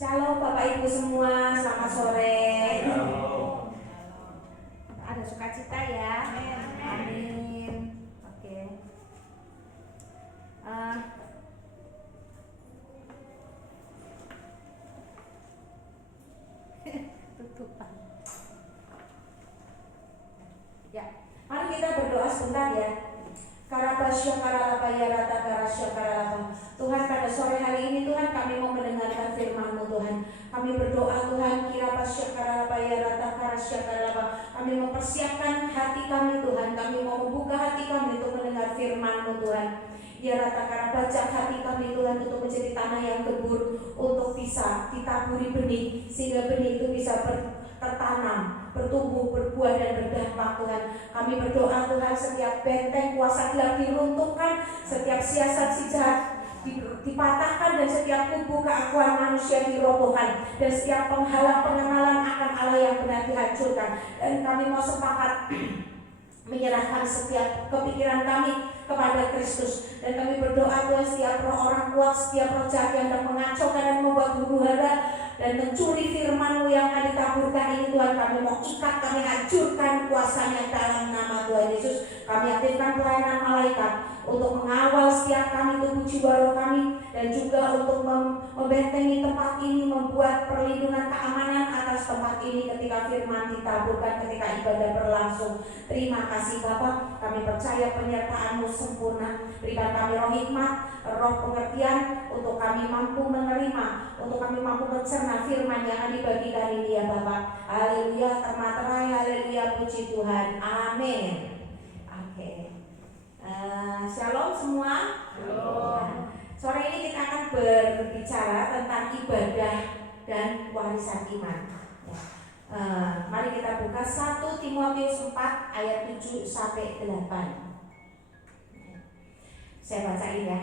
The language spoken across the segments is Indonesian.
Shalom Bapak Ibu semua, selamat sore. Ada sukacita ya. Amin. Oke. Tutupan. Ya, mari kita berdoa sebentar ya. Tuhan, pada sore hari ini Tuhan kami mau mendengarkan firman-Mu Tuhan. Kami berdoa Tuhan, kami mempersiapkan hati kami Tuhan. Kami mau membuka hati kami untuk mendengar firman-Mu Tuhan. Ya rata baca hati kami Tuhan untuk menjadi tanah yang gebur, untuk bisa ditaburi benih, sehingga benih itu bisa tertanam, bertumbuh, berbuah dan berdampak Tuhan. Kami berdoa Tuhan, setiap benteng kuasa gelap diruntuhkan, setiap siasat si jahat dipatahkan, dan setiap kubu keakuan manusia dirobohkan, dan setiap penghalang pengenalan akan Allah yang benar dihancurkan. Dan kami mau sepakat menyerahkan setiap kepikiran kami kepada Kristus. Dan kami berdoa Tuhan, setiap roh orang kuat, setiap roh jahat yang hendak mengacaukan dan membuat huru-hara dan mencuri firman-Mu yang akan ditaburkan ini Tuhan, kami mau ikat, kami hancurkan kuasanya dalam nama Tuhan Yesus. Kami aktifkan pelayanan malaikat untuk mengawal setiap kami, tubuh jiwa roh kami, dan juga untuk membentengi tempat ini, membuat perlindungan keamanan atas tempat ini ketika firman ditaburkan, ketika ibadah berlangsung. Terima kasih Bapa, kami percaya penyertaan-Mu sempurna. Berikan kami roh hikmat, roh pengertian, untuk kami mampu menerima, untuk kami mampu mencerna firman yang akan dibagikan ini ya Bapa. Haleluya, termaterai, haleluya, puji Tuhan, amin. Oke. Shalom semua. Shalom. Sore ini kita akan berbicara tentang ibadah dan warisan iman. Mari kita buka 1 Timotius 4 ayat 7 sampai 8. Saya bacain ya.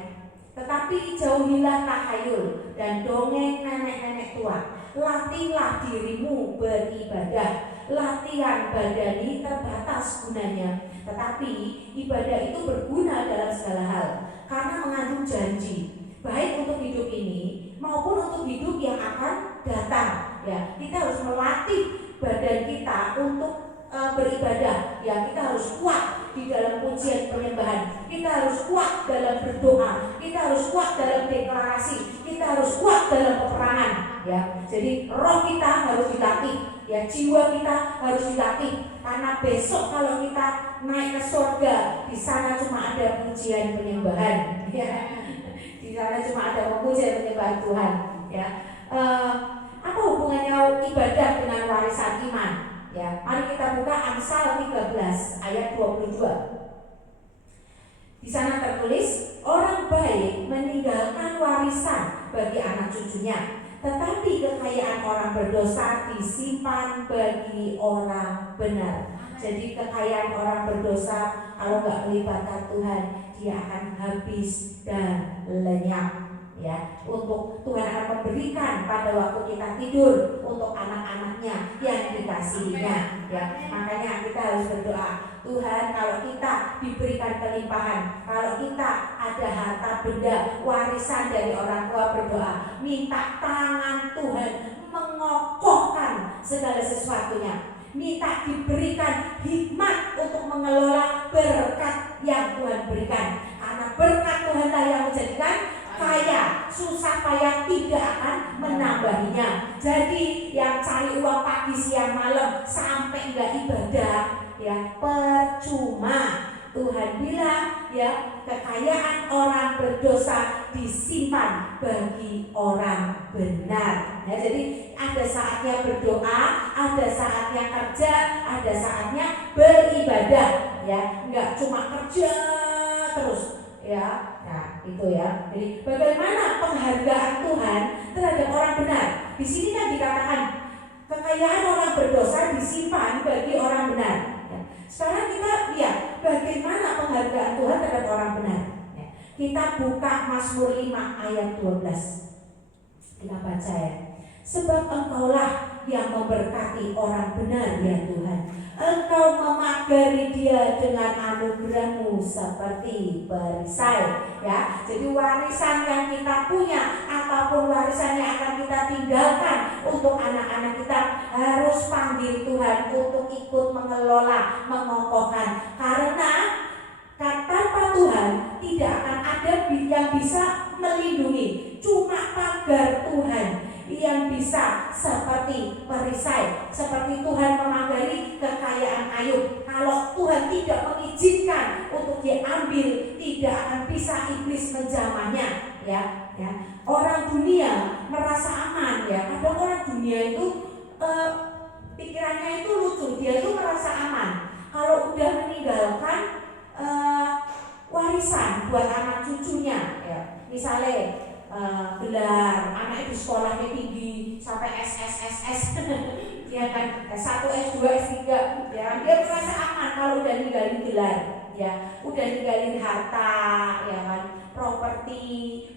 Tetapi jauhilah tahayul dan dongeng nenek-nenek tua. Latihlah dirimu beribadah. Latihan badani terbatas gunanya, tetapi ibadah itu berguna dalam segala hal, karena mengandung janji, baik untuk hidup ini maupun untuk hidup yang akan datang. Ya, kita harus melatih badan kita untuk beribadah. Ya, kita harus kuat di dalam pujian penyembahan. Kita harus kuat dalam berdoa. Kita harus kuat dalam deklarasi. Kita harus kuat dalam peperangan. Ya, jadi roh kita harus dilatih. Ya, jiwa kita harus dilatih, karena besok kalau kita naik ke surga, di sana cuma ada pujian penyembahan. Ya, di sana cuma ada pujian penyembahan Tuhan. Ya, apa hubungannya ibadah dengan warisan iman? Ya, mari kita buka Amsal 13 ayat 22. Di sana tertulis, orang baik meninggalkan warisan bagi anak cucunya, tetapi kekayaan orang berdosa disimpan bagi orang benar. Jadi kekayaan orang berdosa kalau nggak melibatkan Tuhan, dia akan habis dan lenyap. Ya, untuk Tuhan akan memberikan pada waktu kita tidur untuk anak-anaknya yang dikasihinya. Ya, makanya kita harus berdoa, Tuhan, kalau kita diberikan kelimpahan, kalau kita ada harta benda warisan dari orang tua, berdoa, minta tangan Tuhan mengokohkan segala sesuatunya. Minta diberikan hikmat untuk mengelola berkat yang Tuhan berikan. Karena berkat Tuhanlah yang menjadikan kaya, susah payah tidak akan menambahinya. Jadi yang cari uang pagi siang malam sampai enggak ibadah, ya percuma. Tuhan bilang ya, kekayaan orang berdosa disimpan bagi orang benar. Ya, jadi ada saatnya berdoa, ada saatnya kerja, ada saatnya beribadah. Ya, enggak cuma kerja terus. Ya, nah itu ya. Jadi bagaimana penghargaan Tuhan terhadap orang benar? Di sini kan dikatakan kekayaan orang berdosa disimpan bagi orang benar. Ya. Sekarang kita lihat bagaimana penghargaan Tuhan terhadap orang benar. Ya. Kita buka Mazmur 5 ayat 12. Kita baca ya. Sebab engkaulah yang memberkati orang benar ya Tuhan. Engkau memagari dia dengan anugerah-Mu seperti perisai ya. Jadi warisan yang kita punya ataupun warisan yang akan kita tinggalkan untuk anak-anak kita, harus panggil Tuhan untuk ikut mengelola, mengokohkan. Karena tanpa Tuhan tidak akan ada yang bisa melindungi. Cuma pagar Tuhan yang bisa seperti perisai, seperti Tuhan memagari kekayaan Ayub. Kalau Tuhan tidak mengizinkan untuk diambil, tidak akan bisa iblis menjamahnya ya. Orang dunia merasa aman ya. Kadang orang dunia itu pikirannya itu lucu, dia itu merasa aman kalau udah meninggalkan warisan buat anak cucunya ya. Misalnya gelar, anak itu sekolahnya tinggi sampai SSSS ya kan, S1, S2, S3 ya, dia merasa aman kalau udah ninggalin gelar ya, udah ninggalin harta ya kan, properti,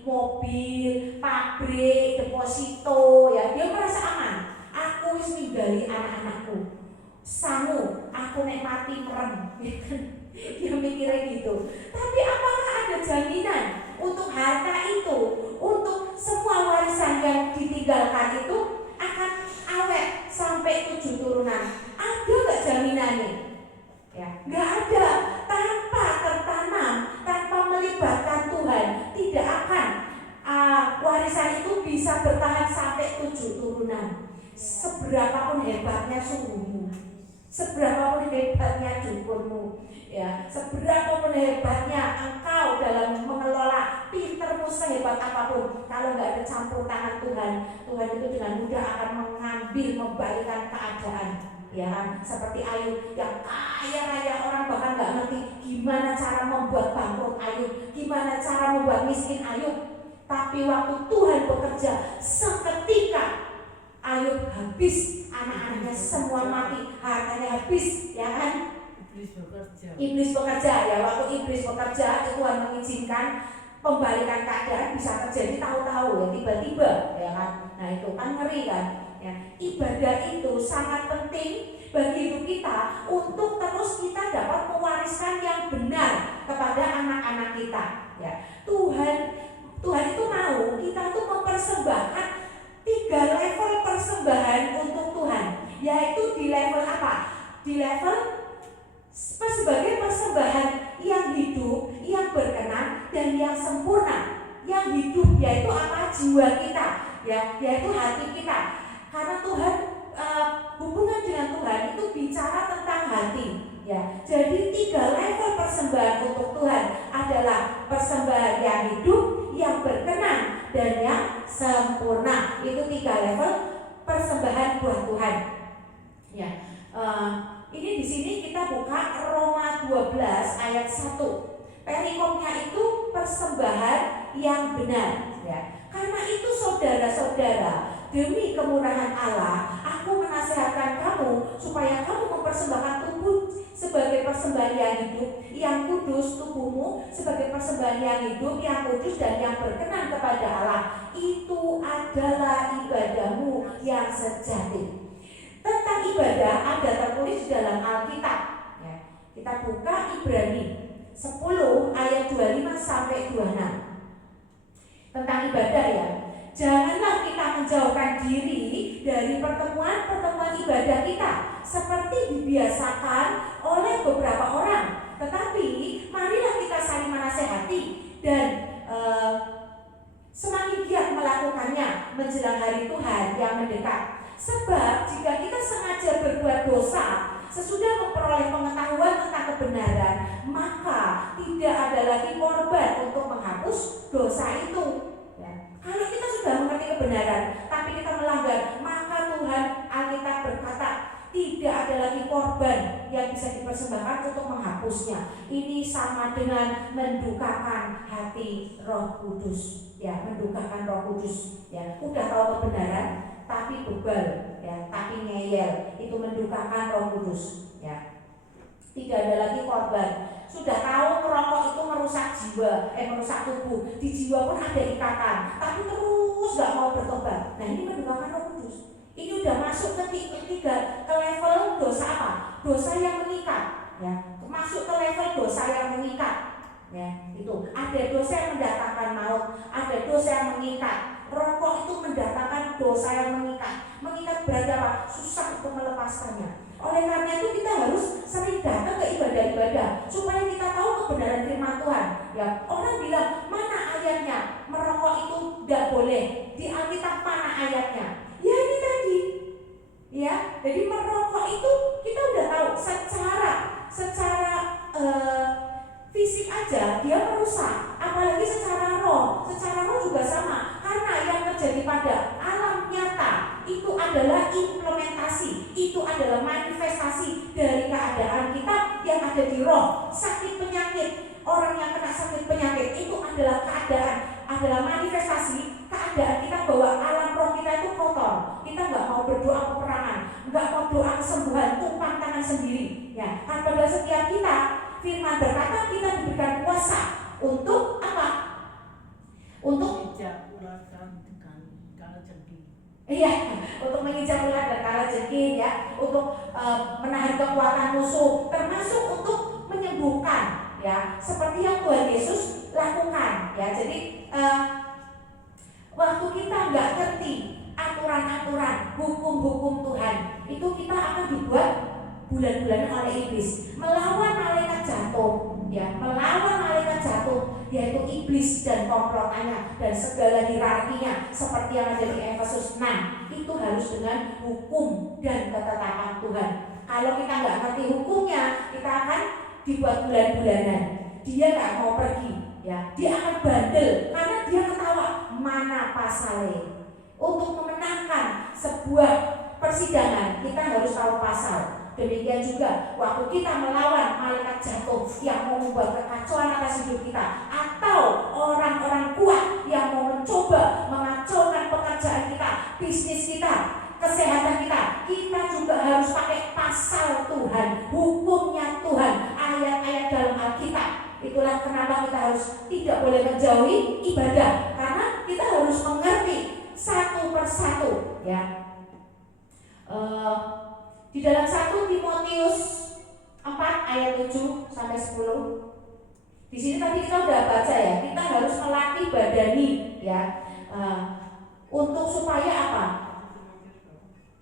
mobil, pabrik, deposito ya, dia merasa aman. Aku wis ninggali anak-anakku, sangu aku nek mati merem ya kan? Dia mikirnya gitu. Tapi apakah ada jaminan untuk harta itu, untuk semua warisan yang ditinggalkan itu akan awet sampai 7 turunan? Ada gak jaminannya? Ya, gak ada. Tanpa tertanam, tanpa melibatkan Tuhan, tidak akan warisan itu bisa bertahan sampai 7 turunan. Seberapapun hebatnya sungguhmu, seberapapun hebatnya dukunmu ya, seberapapun hebatnya engkau dalam mengelola, pintermu sehebat apapun, kalau nggak ada campur tangan Tuhan, Tuhan itu dengan mudah akan mengambil, membalikkan keadaan ya kan. Seperti Ayub yang kaya raya, orang bahkan nggak ngerti gimana cara membuat bangkrut Ayub, gimana cara membuat miskin Ayub. Tapi waktu Tuhan bekerja, seketika Ayub habis, anak-anaknya semua mati, hartanya habis ya kan. Iblis bekerja ya, waktu iblis bekerja Tuhan mengizinkan pembalikan keadaan bisa terjadi tahu-tahu ya, tiba-tiba ya kan. Nah itu kan ngeri kan ya. Ibadah itu sangat penting bagi hidup kita untuk terus kita dapat mewariskan yang benar kepada anak-anak kita ya. Tuhan itu mau kita tuh mempersembahkan 3 level persembahan untuk Tuhan, yaitu di level apa? Di level sebagai persembahan yang hidup, yang berkenan, dan yang sempurna. Yang hidup yaitu apa? Jiwa kita ya, yaitu hati kita. Karena Tuhan, hubungan dengan Tuhan itu bicara tentang hati ya. Jadi 3 level persembahan untuk Tuhan adalah persembahan yang hidup, yang berkenan, dan yang sempurna. Itu 3 level persembahan buat Tuhan ya. Ini di sini kita buka Roma 12 ayat 1. Perikopnya itu persembahan yang benar ya. Karena itu saudara-saudara, demi kemurahan Allah, aku menasihatkan kamu supaya kamu mempersembahkan tubuh sebagai persembahan yang hidup, yang kudus, tubuhmu sebagai persembahan yang hidup, yang kudus, dan yang berkenan kepada Allah. Itu adalah ibadahmu yang sejati. Tentang ibadah ada tertulis di dalam Alkitab ya. Kita buka Ibrani 10 ayat 25 sampai 26. Tentang ibadah ya. Janganlah kita menjauhkan diri dari pertemuan-pertemuan ibadah kita seperti dibiasakan oleh beberapa orang, tetapi marilah kita saling menasehati dan semakin giat melakukannya menjelang hari Tuhan yang mendekat. Sebab jika kita sengaja berbuat dosa sesudah memperoleh pengetahuan tentang kebenaran, maka tidak ada lagi korban untuk menghapus dosa itu ya. Kalau kita sudah mengerti kebenaran tapi kita melanggar, maka Tuhan, Alkitab berkata, tidak ada lagi korban yang bisa dipersembahkan untuk menghapusnya. Ini sama dengan mendukakan hati Roh Kudus ya, mendukakan Roh Kudus ya. Udah tahu kebenaran tapi bebal ya, tapi ngeyel, itu mendukakan Roh Kudus ya. Tidak ada lagi korban. Sudah tahu merokok itu merusak jiwa, merusak tubuh. Di jiwa pun ada ikatan, tapi terus gak mau bertobat. Nah ini mendukakan Roh Kudus Ini udah masuk ke level dosa apa? Dosa yang mengikat, ya. Masuk ke level dosa yang mengikat, ya. Itu ada dosa yang mendatangkan maut, ada dosa yang mengikat. Rokok itu mendatangkan dosa yang mengikat. Mengikat berarti apa? Susah untuk melepaskannya. Oleh karena itu kita harus sering datang ke ibadah-ibadah supaya kita tahu kebenaran firman Tuhan. Ya, orang bilang mana ayatnya merokok itu tidak boleh, di Alkitab mana ayatnya? Ya ini tadi. Ya, jadi merokok itu kita udah tahu secara fisik aja dia merusak, apalagi secara roh juga sama. Karena yang terjadi pada alam nyata itu adalah implementasi, itu adalah manifestasi dari keadaan kita yang ada di roh. Sakit penyakit, orang yang kena sakit penyakit itu adalah adalah manifestasi keadaan kita bahwa alam roh kita itu kotor. Kita nggak mau berdoa peperangan, nggak mau doa kesembuhan, tumpang tangan sendiri. Ya, kan pada setiap kita firman berkata kita diberikan kuasa untuk apa? Untuk iya, untuk menginjak ular dan kalajengking, ya, untuk menahan kekuatan musuh, termasuk untuk menyembuhkan, ya, seperti yang Tuhan Yesus lakukan, ya. Jadi waktu kita nggak ngerti aturan-aturan, hukum-hukum Tuhan, itu kita akan dibuat bulan-bulanan oleh iblis, melawan malaikat jatuh, ya, melawan malaikat jatuh, yaitu iblis dan komplotannya dan segala hierarkinya, seperti yang ada di Efesus 6. Itu harus dengan hukum dan ketetapan Tuhan. Kalau kita nggak ngerti hukumnya, kita akan dibuat bulan-bulanan. Dia nggak mau pergi, ya, dia akan bandel karena dia ketawa mana pasalnya. Untuk memenangkan sebuah persidangan kita harus tahu pasal. Demikian juga waktu kita melawan malaikat jatuh yang mau membuat kekacauan atas hidup kita, atau orang-orang kuat yang mau mencoba mengacaukan pekerjaan kita, bisnis kita, kesehatan kita, kita juga harus pakai pasal Tuhan, hukumnya Tuhan, ayat-ayat dalam Alkitab. Itulah kenapa kita harus tidak boleh menjauhi ibadah, karena kita harus mengerti satu persatu, ya. Di dalam 1 Timotius 4 ayat 7 sampai 10. Di sini tadi kita udah baca, ya. Kita harus melatih badani, ya. Untuk supaya apa?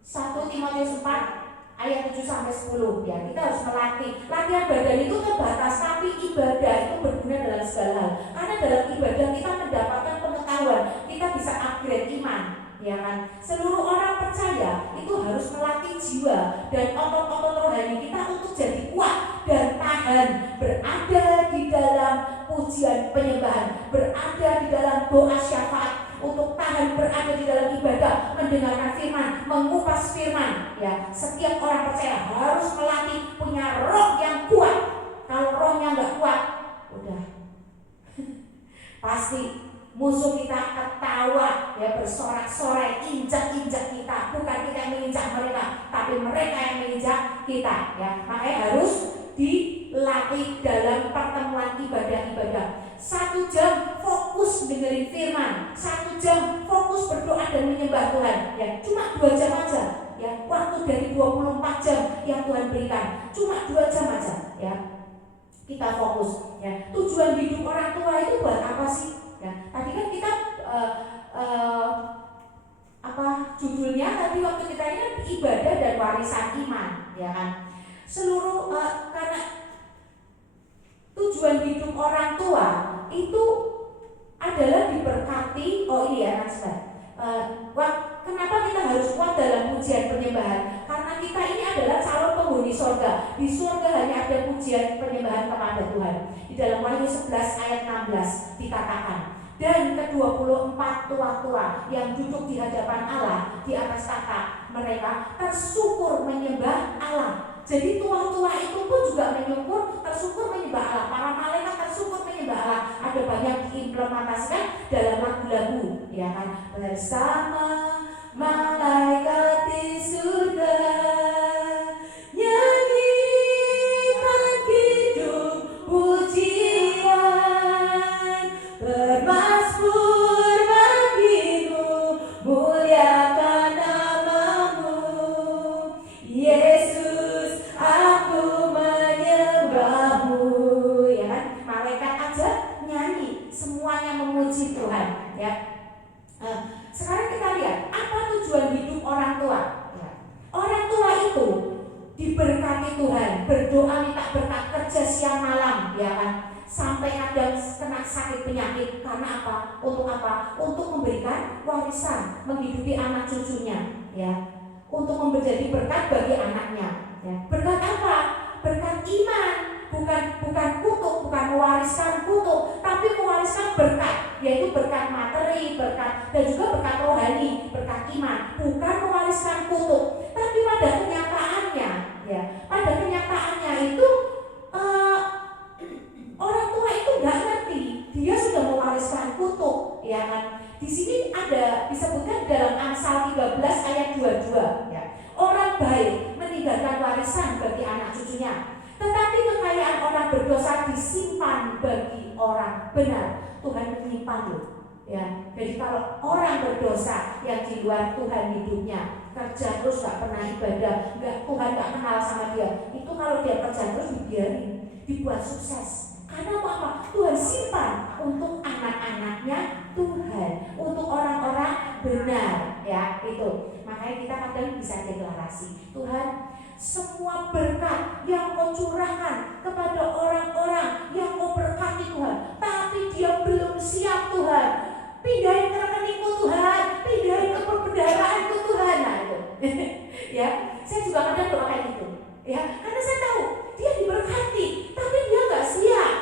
1 Timotius 4 ayat 7 sampai 10, ya. Kita harus melatih. Latihan badan itu terbatas, tapi ibadah itu berguna dalam segala hal. Karena dalam ibadah kita mendapatkan pengetahuan, kita bisa upgrade iman, ya kan? Seluruh orang percaya itu harus melatih jiwa dan otot-otot rohani kita untuk jadi kuat dan tahan, berada di dalam pujian penyembahan, berada di dalam doa syafaat, untuk tahan berada di dalam ibadah, mendengarkan firman, mengupas firman, ya. Setiap orang percaya harus melatih punya roh yang kuat. Kalau rohnya nggak kuat, udah pasti musuh kita ketawa, ya, bersorak-sorai, injak-injak kita. Bukan kita yang menginjak mereka, tapi mereka yang menginjak kita, ya. Makanya harus dilatih dalam pertemuan ibadah-ibadah. 1 jam fokus dengerin firman, 1 jam fokus berdoa dan menyembah Tuhan, ya. Cuma 2 jam aja, ya. Waktu dari 24 jam yang Tuhan berikan, cuma 2 jam aja, ya. Kita fokus, ya. Tujuan hidup orang tua itu buat apa sih? Ya, tadi kan kita judulnya tadi waktu kita ini ibadah dan warisan iman, ya kan? Seluruh karena tujuan hidup orang tua itu adalah diberkati. Oh ini ya, kenapa kita harus kuat dalam pujian penyembahan? Karena kita ini adalah calon penghuni surga. Di surga hanya ada pujian penyembahan kepada Tuhan. Di dalam Wahyu 11 ayat 16 dikatakan, dan ke-24 tua-tua yang duduk di hadapan Allah di atas tahta, mereka tersyukur menyembah Allah. Jadi tua-tua itu pun juga tersyukur menyembah Allah. Para malaikat tersyukur menyembah Allah. Ada banyak diimplementasikan dalam lagu-lagu, ya kan? Bersama malaikat di surga, nyanyikan hidup pujian, bermasmur bagimu, muliakan namamu. sampai kadang kena sakit penyakit. Karena apa? Untuk apa? Untuk memberikan warisan, menghidupi anak cucunya, ya, untuk menjadi berkat bagi anaknya, ya. Berkat apa? Berkat iman, bukan kutuk, bukan mewariskan kutuk, tapi mewariskan berkat, yaitu berkat materi, berkat dan juga berkat rohani, berkat iman, bukan mewariskan kutuk. Tapi pada kenyataannya, ya, pada kenyataannya itu orang tua itu nggak ngerti, dia sudah mewariskan kutuk, ya kan? Di sini ada disebutkan dalam Amsal 13 ayat 22, ya. Orang baik meninggalkan warisan bagi anak cucunya, tetapi kekayaan orang berdosa disimpan bagi orang benar. Tuhan menyimpan loh, ya. Jadi kalau orang berdosa yang di luar Tuhan hidupnya, kerja terus gak pernah ibadah, Tuhan gak kenal sama dia, itu kalau dia kerja terus dibiarin, dibuat sukses. Karena apa? Tuhan simpan untuk anak-anaknya Tuhan, untuk orang-orang benar, ya, itu. Makanya kita kadang bisa deklarasi, Tuhan, semua berkat yang Kau curahkan kepada orang-orang yang Kau berkati Tuhan, tapi dia belum siap Tuhan, pindahin ke rekeningku Tuhan, pindahin ke perbendaharaanku Tuhan. Nah itu ya, saya juga kadang doa kayak gitu, ya, karena saya tahu dia diberkati, tapi dia nggak siap.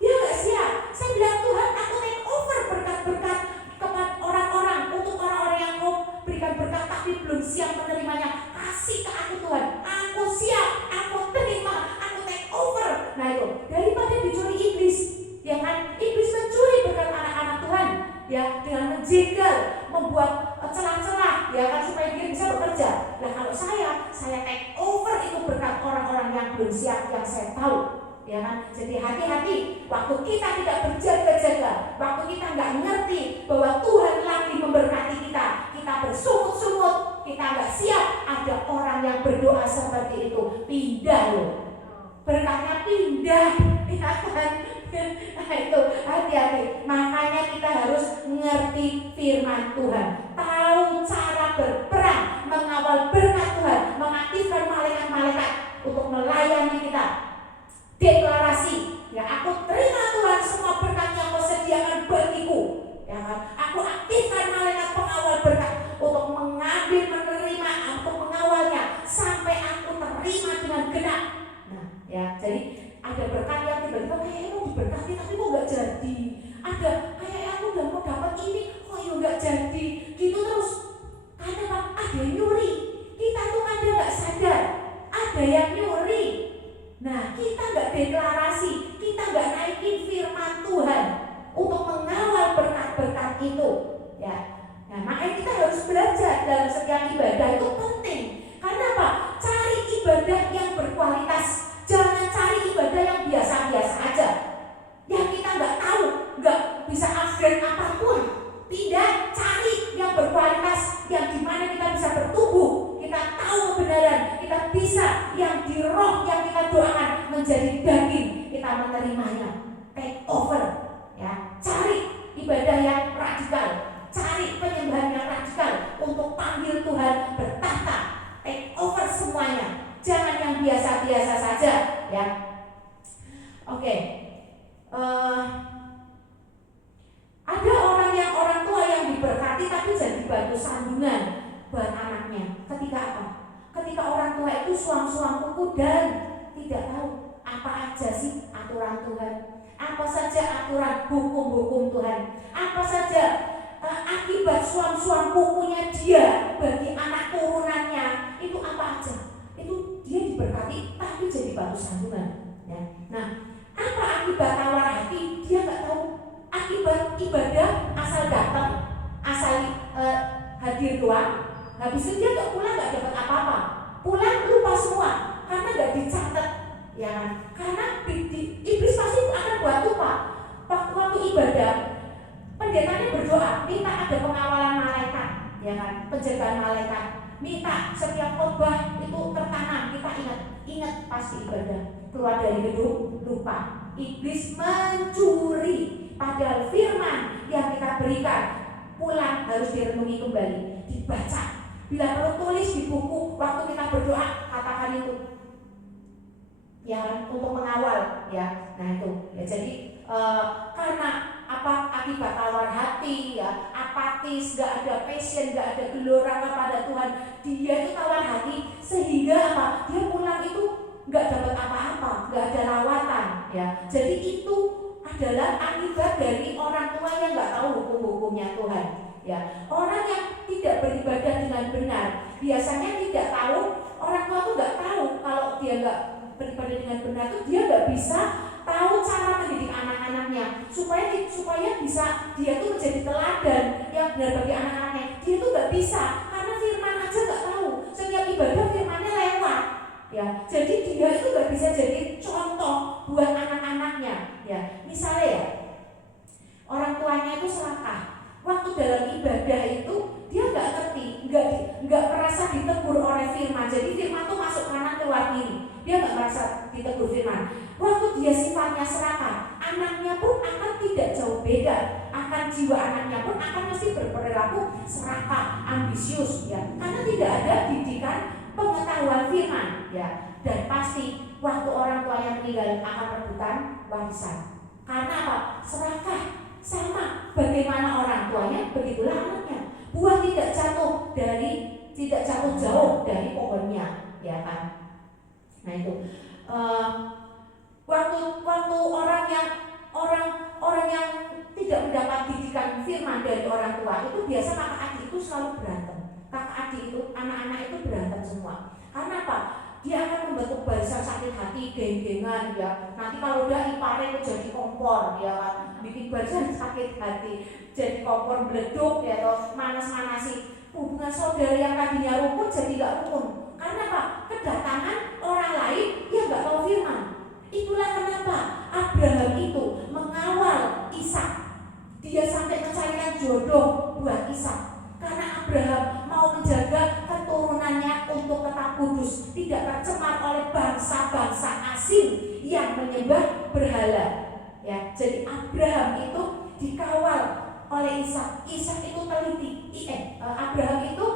Dia nggak siap. Saya bilang, Tuhan, aku take over berkat-berkat kepada orang-orang, untuk orang-orang yang Kau berikan berkat tapi belum siap menerimanya. Kasih ke aku Tuhan, aku siap, aku terima, aku take over. Nah itu, daripada dicuri iblis, ya kan? Iblis mencuri berkat anak-anak Tuhan, ya, dengan menjegal, membuat celah-celah, ya kan, supaya dia bisa bekerja. Nah kalau saya take over itu berkat orang-orang yang belum siap, yang saya tahu, ya kan. Jadi hati-hati waktu kita tidak berjaga-jaga, waktu kita nggak ngerti bahwa Tuhan lagi memberkati kita, kita bersungut-sungut, kita nggak siap. Ada orang yang berdoa seperti itu, pindah loh, berkatnya pindah, ya kan. Nah itu hati-hati. Makanya kita harus ngerti firman Tuhan, tahu cara berperang, mengawal berkat Tuhan, mengaktifkan malaikat-malaikat untuk melayani kita. Deklarasi, ya, aku terima Tuhan semua berkat yang Kau sediakan bagiku, ya kan. Aku aktifkan malaikat pengawal berkat untuk mengambil, menerima, untuk mengawalnya sampai aku terima dengan genap. Nah, ya, jadi ada berkat yang tiba-tiba kayak mau diberkati tapi kok nggak jadi. Ada kayak aku udah mau dapat ini, kok ya nggak jadi. Gitu terus. Karena apa? Ada yang nyuri. Kita tuh kadang nggak sadar ada yang nyuri. Nah, kita nggak deklarasi, kita nggak naikin firman Tuhan untuk mengawal berkat-berkat itu, ya. Nah, makanya kita harus belajar dalam setiap ibadah itu penting. Karena apa? Cari ibadah yang berkualitas, jangan cari ibadah yang biasa-biasa aja, yang kita nggak tahu, nggak bisa upgrade apapun. Tidak, cari yang berkualitas, yang dimana kita bisa bertumbuh, kita tahu kebenaran, kita bisa yang di roh yang kita doakan menjadi daging, kita menerimanya. Take over, ya. Cari ibadah yang radikal, cari penyembahan yang radikal untuk panggil Tuhan bertahta. Take over semuanya, jangan yang biasa-biasa saja, ya. Oke. Ada orang tua yang diberkati tapi jadi batu sandungan buat anaknya. Ketika apa? Ketika orang tua itu suam-suam kuku dan tidak tahu apa aja sih aturan Tuhan, apa saja aturan hukum-hukum Tuhan, apa saja akibat suam-suam kukunya dia bagi anak turunannya, itu apa aja. Itu dia diberkati tapi jadi batu sandungan, ya. Nah, apa akibat tawar hati? Dia nggak tahu. Akibat ibadah asal datang, asal hadir doang, habis itu dia nggak pulang, nggak dapat apa-apa, pulang lupa semua karena nggak dicatat, ya kan? Karena iblis pasti akan buat lupa. Waktu ibadah, pendetanya berdoa, minta ada pengawalan malaikat, ya kan? Penjagaan malaikat, minta setiap khotbah itu tertanam, kita ingat pasti ibadah, keluar dari gedung lupa. Iblis mencuri. Padahal firman yang kita berikan pulang harus direnungi kembali, dibaca. Bila perlu tulis di buku waktu kita berdoa, katakan itu, ya, untuk mengawal, ya. Nah itu, ya, jadi karena akibat tawar hati, ya, apatis, gak ada passion, gak ada gelora kepada Tuhan, dia itu tawar hati sehingga dia pulang itu gak dapat apa-apa, gak ada lawatan, ya. Jadi itu adalah akibat dari orang tua yang gak tahu hukum-hukumnya Tuhan, ya. Orang yang tidak beribadah dengan benar biasanya tidak tahu, orang tua tuh gak tahu kalau dia gak beribadah dengan benar tuh dia gak bisa tahu cara mendidik anak-anaknya supaya bisa dia tuh menjadi teladan yang benar bagi anak-anaknya. Dia tuh nggak bisa karena firman aja nggak tahu. Setiap ibadah firmannya lewat, ya. Jadi dia itu nggak bisa jadi contoh buat anak-anaknya, ya. Misalnya ya, orang tuanya itu serakah. Waktu dalam ibadah itu dia nggak ngerti, nggak merasa ditegur oleh firman. Jadi firman tuh masuk kanan keluar kiri. Dia nggak merasa ditegur firman. Waktu dia sifatnya serakah, anaknya pun akan tidak jauh beda. Akan jiwa anaknya pun akan mesti berperilaku serakah, ambisius, ya. Karena tidak ada didikan pengetahuan firman, ya. Dan pasti waktu orang tuanya meninggal akan rebutan warisan. Karena apa? Serakah. Sama bagaimana orang tuanya, begitulah anaknya. Buah tidak jatuh jauh dari pohonnya, ya kan? Nah itu waktu orang yang tidak mendapat didikan firman dari orang tua itu biasa kakak adik itu selalu berantem. Kakak adik itu, anak-anak itu berantem semua. Karena apa? Dia akan membentuk barisan sakit hati, geng-gengan, ya. Nanti kalau udah iparnya itu jadi kompor, ya kan, bikin barisan sakit hati, jadi kompor beleduk, ya, atau manas-manasi. Hubungan saudara yang tadinya rukun jadi gak rukun. Karena apa? Kedatangan orang lain yang gak tahu firman. Itulah kenapa Abraham itu mengawal Ishak. Dia sampai mencarikan jodoh buat Ishak. Karena Abraham mau menjaga keturunannya untuk tetap kudus, tidak tercemar oleh bangsa-bangsa asing yang menyembah berhala. Ya, jadi Abraham itu dikawal oleh Ishak. Ishak itu teliti. Abraham itu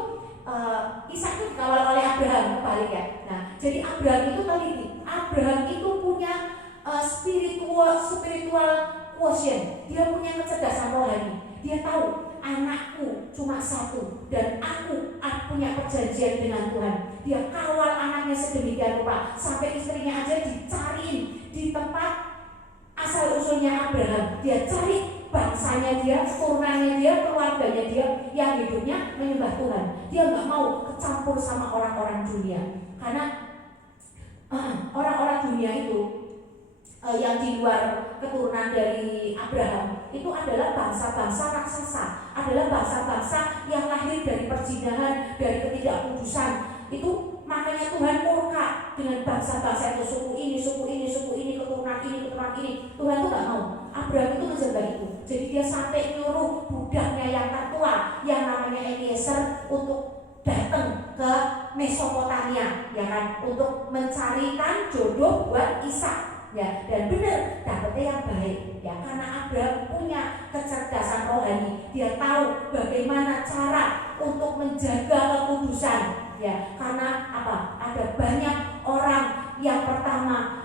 Ishak itu dikawal oleh Abraham, kebalik ya. Nah, jadi Abraham itu teliti. Abraham itu punya spiritual quotient. Dia punya kecerdasan rohani. Dia tahu anakku cuma satu dan aku punya perjanjian dengan Tuhan. Dia kawal anaknya sedemikian rupa sampai istrinya aja dicariin di tempat asal usulnya Abraham. Dia cari bangsanya dia, keturunannya dia, keluarganya dia yang hidupnya menyembah Tuhan. Dia nggak mau kecampur sama orang-orang dunia karena orang-orang dunia itu yang di luar keturunan dari Abraham itu adalah bangsa-bangsa raksasa, adalah bangsa-bangsa yang lahir dari perzinahan, dari ketidakkudusan. Itu makanya Tuhan murka dengan bangsa-bangsa itu, suku ini, keturunan ini. Tuhan tuh gak mau. Abraham itu menjaga itu. Jadi dia sampai nyuruh budaknya yang tertua, yang namanya Eliezer, untuk datang ke Mesopotamia, ya kan, untuk mencarikan jodoh buat Ishak. Ya, dan benar dapetnya yang baik, ya, karena Abraham punya kecerdasan rohani. Dia tahu bagaimana cara untuk menjaga kekudusan, ya, karena apa? Ada banyak orang yang pertama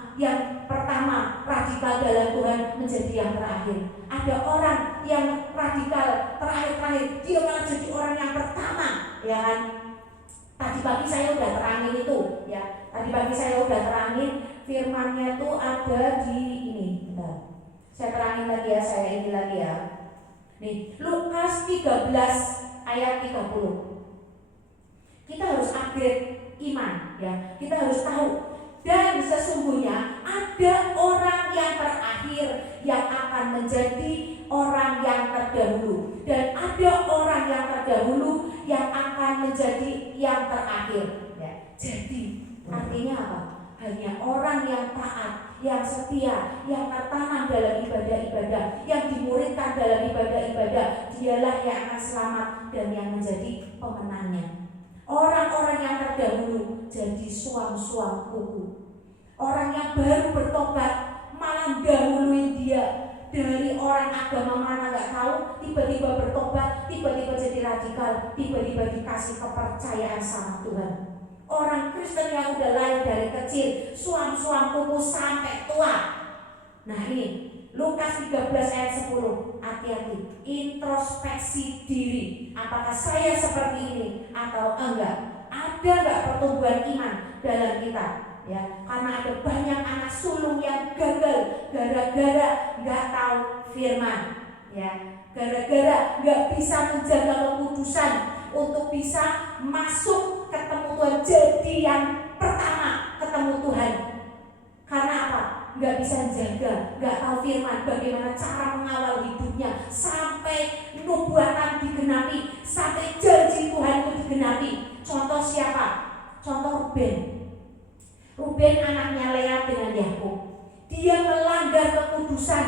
radikal dalam Tuhan menjadi yang terakhir. Ada orang yang radikal terakhir dia malah jadi orang yang pertama, ya kan? Tadi pagi saya udah terangin itu, ya. Firmannya tuh ada di ini. Bentar. Saya terangin lagi ya, saya ini lagi ya. Nih, Lukas 13 ayat 30. Kita harus upgrade iman, ya. Kita harus tahu. Dan sesungguhnya ada orang yang terakhir yang akan menjadi orang yang terdahulu, dan ada orang yang terdahulu yang akan menjadi yang terakhir, ya. Jadi artinya apa? Hanya orang yang taat, yang setia, yang tertanam dalam ibadah-ibadah, yang dimuridkan dalam ibadah-ibadah, dialah yang akan selamat dan yang menjadi pemenangnya. Orang-orang yang terdahulu jadi suam-suam kuku. Orang yang baru bertobat malah dahuluin dia. Dari orang agama mana gak tahu, tiba-tiba bertobat, tiba-tiba jadi radikal, tiba-tiba dikasih kepercayaan sama Tuhan. Orang Kristen yang udah lahir dari kecil, suam-suam kuku sampai tua. Nah ini Lukas 13 ayat 10. Hati-hati, introspeksi diri. Apakah saya seperti ini atau enggak? Ada enggak pertumbuhan iman dalam kita? Ya, karena ada banyak anak sulung yang gagal gara-gara enggak tahu firman. Ya, gara-gara enggak bisa menjaga kekudusan untuk bisa masuk ketemu Tuhan, jadi yang pertama ketemu Tuhan. Karena apa? Gak bisa jaga, gak tahu firman, bagaimana cara mengawal hidupnya sampai nubuatan digenapi, sampai janji Tuhan itu digenapi. Contoh siapa? Contoh Ruben. Ruben anaknya Lea dengan Yakub. Dia melanggar kekudusan,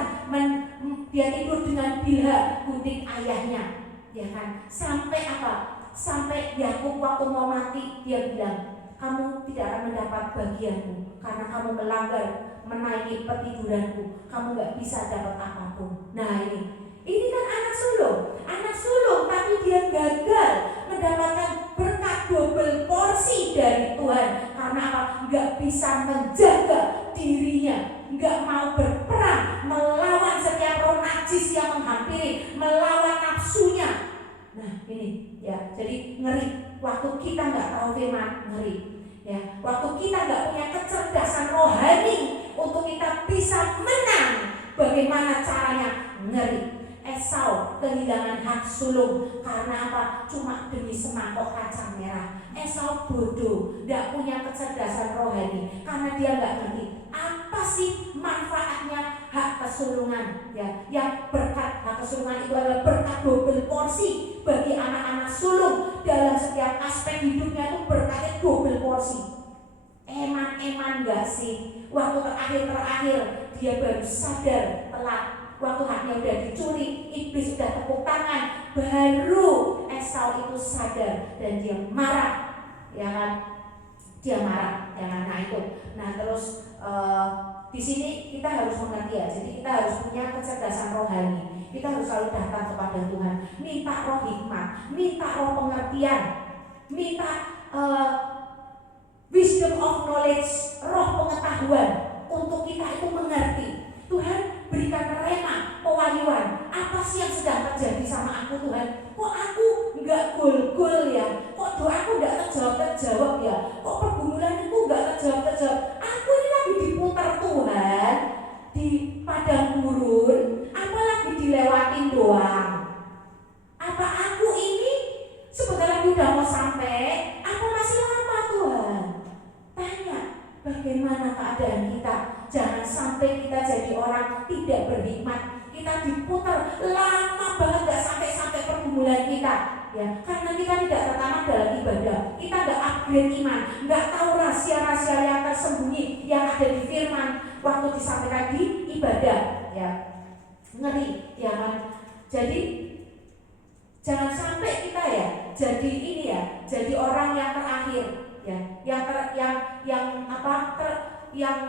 dia tidur dengan Bilha, gunting ayahnya, ya kan? Sampai apa? Sampai Yakub waktu mau mati dia bilang, kamu tidak akan mendapat bagianmu karena kamu melanggar, menaiki petiduranku. Kamu gak bisa dapat apapun. Nah ini kan anak sulung, tapi dia gagal mendapatkan berkat double porsi dari Tuhan. Karena apa? Gak bisa menjaga dirinya, gak mau berperang melawan setiap roh najis yang menghampiri, melawan nafsunya. Nah ini ya, jadi ngeri. Waktu kita gak tahu firman, ngeri. Ya, waktu kita gak punya kecerdasan rohani untuk kita bisa menang, bagaimana caranya? Ngeri. Esau kehilangan hak sulung karena apa? Cuma demi semangkok kacang merah. Esau bodoh, gak punya kecerdasan rohani karena dia gak ngerti apa sih manfaatnya hak kesulungan. Ya, yang berkat hak kesulungan itu adalah berkat double porsi bagi anak-anak sulung dalam setiap aspek hidupnya, itu berkatnya double porsi. Eman gak sih? Waktu terakhir dia baru sadar telat. Waktu haknya udah dicuri, iblis udah tepuk tangan, baru Esau itu sadar dan dia marah, ya kan? Dia marah, ya kan? Nah itu. Nah terus di sini kita harus mengerti ya. Jadi kita harus punya kecerdasan rohani. Kita harus selalu datang kepada Tuhan, minta roh hikmat, minta roh pengertian, minta wisdom of knowledge, roh pengetahuan untuk kita itu mengerti. Tuhan berikan rema, pewahyuan. Apa sih yang sedang terjadi sama aku Tuhan? Kok aku enggak gol-gol ya? Kok doaku enggak terjawab ya? Kok pergumulanku enggak terjawab? Aku ini lagi diputar Tuhan di padang gurun, apa lagi dilewatin doang? Apa aku ini sebentar lagi udah mau sampai? Apa masih lama Tuhan? Tanya, bagaimana keadaan kita? Jangan sampai kita jadi orang tidak berhikmat. Kita diputar lama banget, gak sampai pergumulan kita, ya. Karena kita tidak tertanam dalam ibadah, kita gak upgrade iman, gak tahu rahasia-rahasia yang tersembunyi yang ada di firman waktu disampaikan di ibadah, ya. Ngeri, ya kan? Jadi jangan sampai kita ya jadi ini ya, jadi orang yang terakhir, ya, yang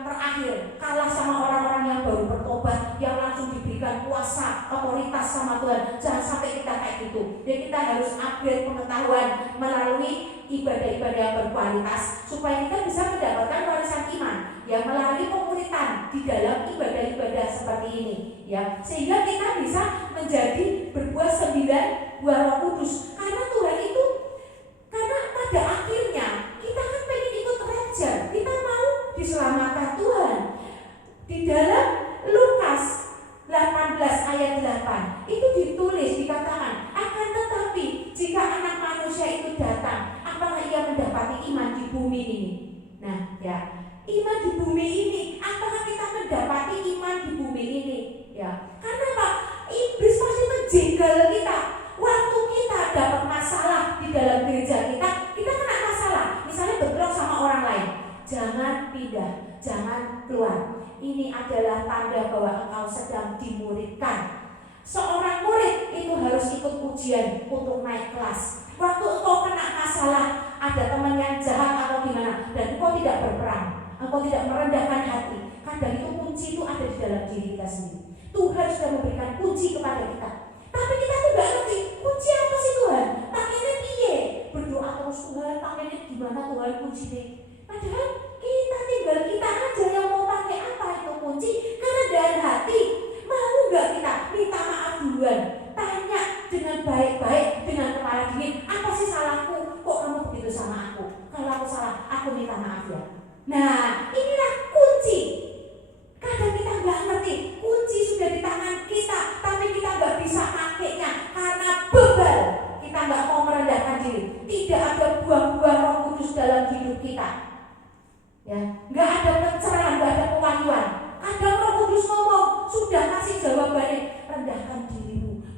terakhir kalah sama orang-orang yang baru bertobat, yang langsung diberikan kuasa otoritas sama Tuhan. Jangan sampai kita kayak gitu. Jadi kita harus upgrade pengetahuan melalui ibadah-ibadah yang berkualitas supaya kita bisa mendapatkan warisan iman yang melalui pemuritan di dalam ibadah-ibadah seperti ini, ya, sehingga kita bisa menjadi berbuah 9 buah Roh Kudus. Karena Tuhan itu, karena pada akhirnya kita kan pengen ikut rapture, kita mau diselamatkan Tuhan. Di dalam Lukas 18 ayat 8 itu ditulis, dikatakan, akan tetapi jika Anak Manusia itu datang, apakah ia mendapati iman di bumi ini? Nah ya, iman di bumi ini, apakah kita mendapati iman di bumi ini? Ya, karena apa? Iblis pasti menjegal kita. Waktu kita dapat masalah di dalam gereja kita kena masalah, misalnya bentrok sama orang lain, jangan pindah, jangan keluar. Ini adalah tanda bahwa engkau sedang dimuridkan. Seorang murid itu harus ikut ujian untuk naik kelas. Waktu engkau kena masalah, ada teman yang jahat atau gimana, dan engkau tidak berperang, engkau tidak merendahkan hati, kadang itu kunci itu ada di dalam diri kita sendiri. Tuhan sudah memberikan kunci kepada kita, tapi kita tuh gak ngerti kunci apa sih Tuhan. Pakainya piye? Berdoa terus, Tuhan pakainya gimana Tuhan kuncinya? Padahal kita tinggal kita aja yang mau pakai apa itu kunci. Kerendahan hati,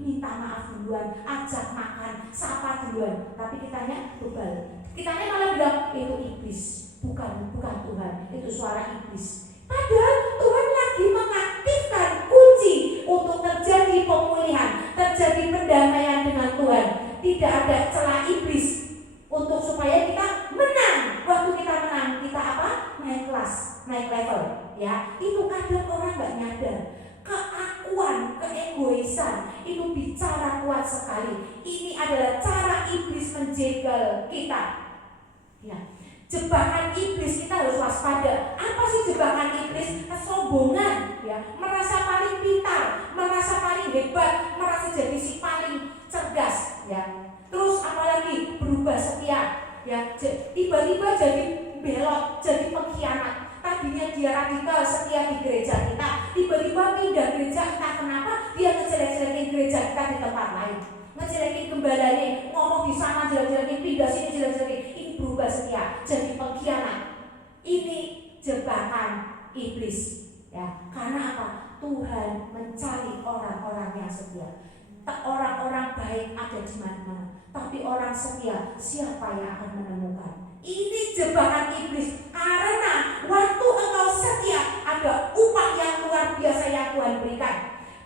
minta maaf duluan, ajak makan, sapa duluan. Tapi kitanya bebal. Kitanya malah bilang itu iblis, bukan Tuhan, itu suara iblis. Padahal Tuhan lagi mengaktifkan kunci untuk terjadi pemulihan, terjadi pendamaian dengan Tuhan. Tidak ada celah iblis untuk supaya kita menang. Waktu kita menang, kita apa? Naik kelas, naik level. Ya, itu kadang orang nggak nyadar. Keakuan, keegoisan itu bicara kuat sekali. Ini adalah cara iblis menjegal kita. Ya, jebakan iblis kita harus waspada. Apa sih jebakan iblis? Kesombongan, ya, merasa paling pintar, merasa paling hebat, merasa jadi si paling cerdas, ya. Terus apalagi berubah setia, ya, tiba-tiba jadi belok, jadi pengkhianat. Tadinya dia radikal setia di gereja kita, tiba-tiba pindah gereja, entah kenapa dia ngejelek-jelekin gereja kita di tempat lain, ngejelekin gembalanya, ngomong di sana jelek-jelekin, pindah sini jelek-jelekin. Ini berubah setia, jadi pengkhianat. Ini jebakan iblis, ya. Karena apa? Tuhan mencari orang-orang yang setia. Orang-orang baik ada di mana-mana, tapi orang setia siapa yang akan menemukan? Ini jebakan iblis. Karena waktu engkau setia, ada upah yang luar biasa yang Tuhan berikan.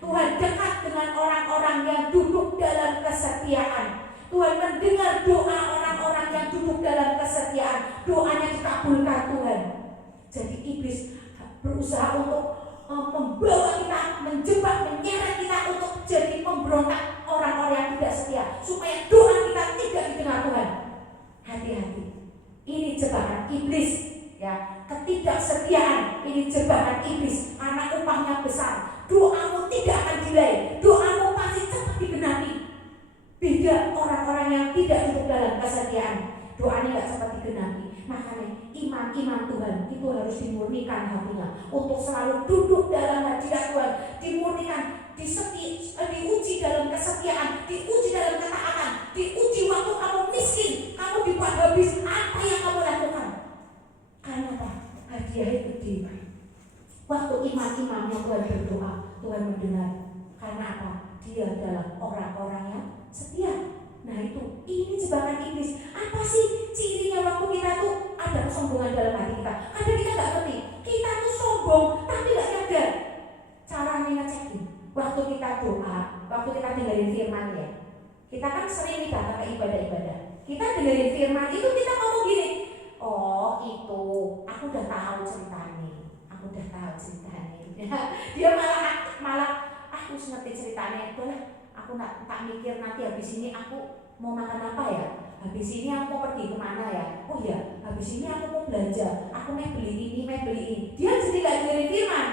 Tuhan dekat dengan orang-orang yang duduk dalam kesetiaan. Tuhan mendengar doa orang-orang yang duduk dalam kesetiaan. Doanya dikabulkan Tuhan. Jadi iblis berusaha untuk membawa kita, menjebak, menyeret kita untuk jadi pemberontak orang-orang yang tidak setia, supaya doa kita tidak didengar Tuhan. Hati-hati. Ini jebakan iblis, ya. Ketidaksetiaan ini jebakan iblis, karena upahnya besar. Doamu tidak akan delay, doamu pasti cepat digenapi. Beda orang-orang yang tidak duduk dalam kesetiaan, doanya nggak cepat digenapi. Makanya iman Tuhan itu harus dimurnikan hatinya untuk selalu duduk dalam hadirat Tuhan, dimurnikan, diuji dalam kesetiaan, diuji dalam ketaatan, diuji waktu kamu miskin, kamu dibuat habis, apa yang kamu lakukan? Karena apa? Hadiahnya gede. Waktu imam-imamnya Tuhan berdoa, Tuhan mendengar. Karena apa? Dia adalah orang-orang yang setia. Nah ini jebakan iblis. Apa sih cirinya waktu kita tuh ada kesombongan dalam hati kita? Kadang kita nggak ngerti, kita tuh sombong tapi nggak nyadar. Caranya ngecekin. Waktu kita doa, waktu kita dengerin firman, ya, kita kan sering nih datang ke ibadah-ibadah. Kita dengerin firman itu kita ngomong gini, oh itu, aku udah tahu ceritanya. Dia malah aku ngerti ceritanya itu lah. Aku tak mikir nanti habis ini aku mau makan apa ya, habis ini aku mau pergi kemana ya, oh ya habis ini aku mau belanja, aku mau beli ini, mau beli ini. Dia jadi gak dengerin firman.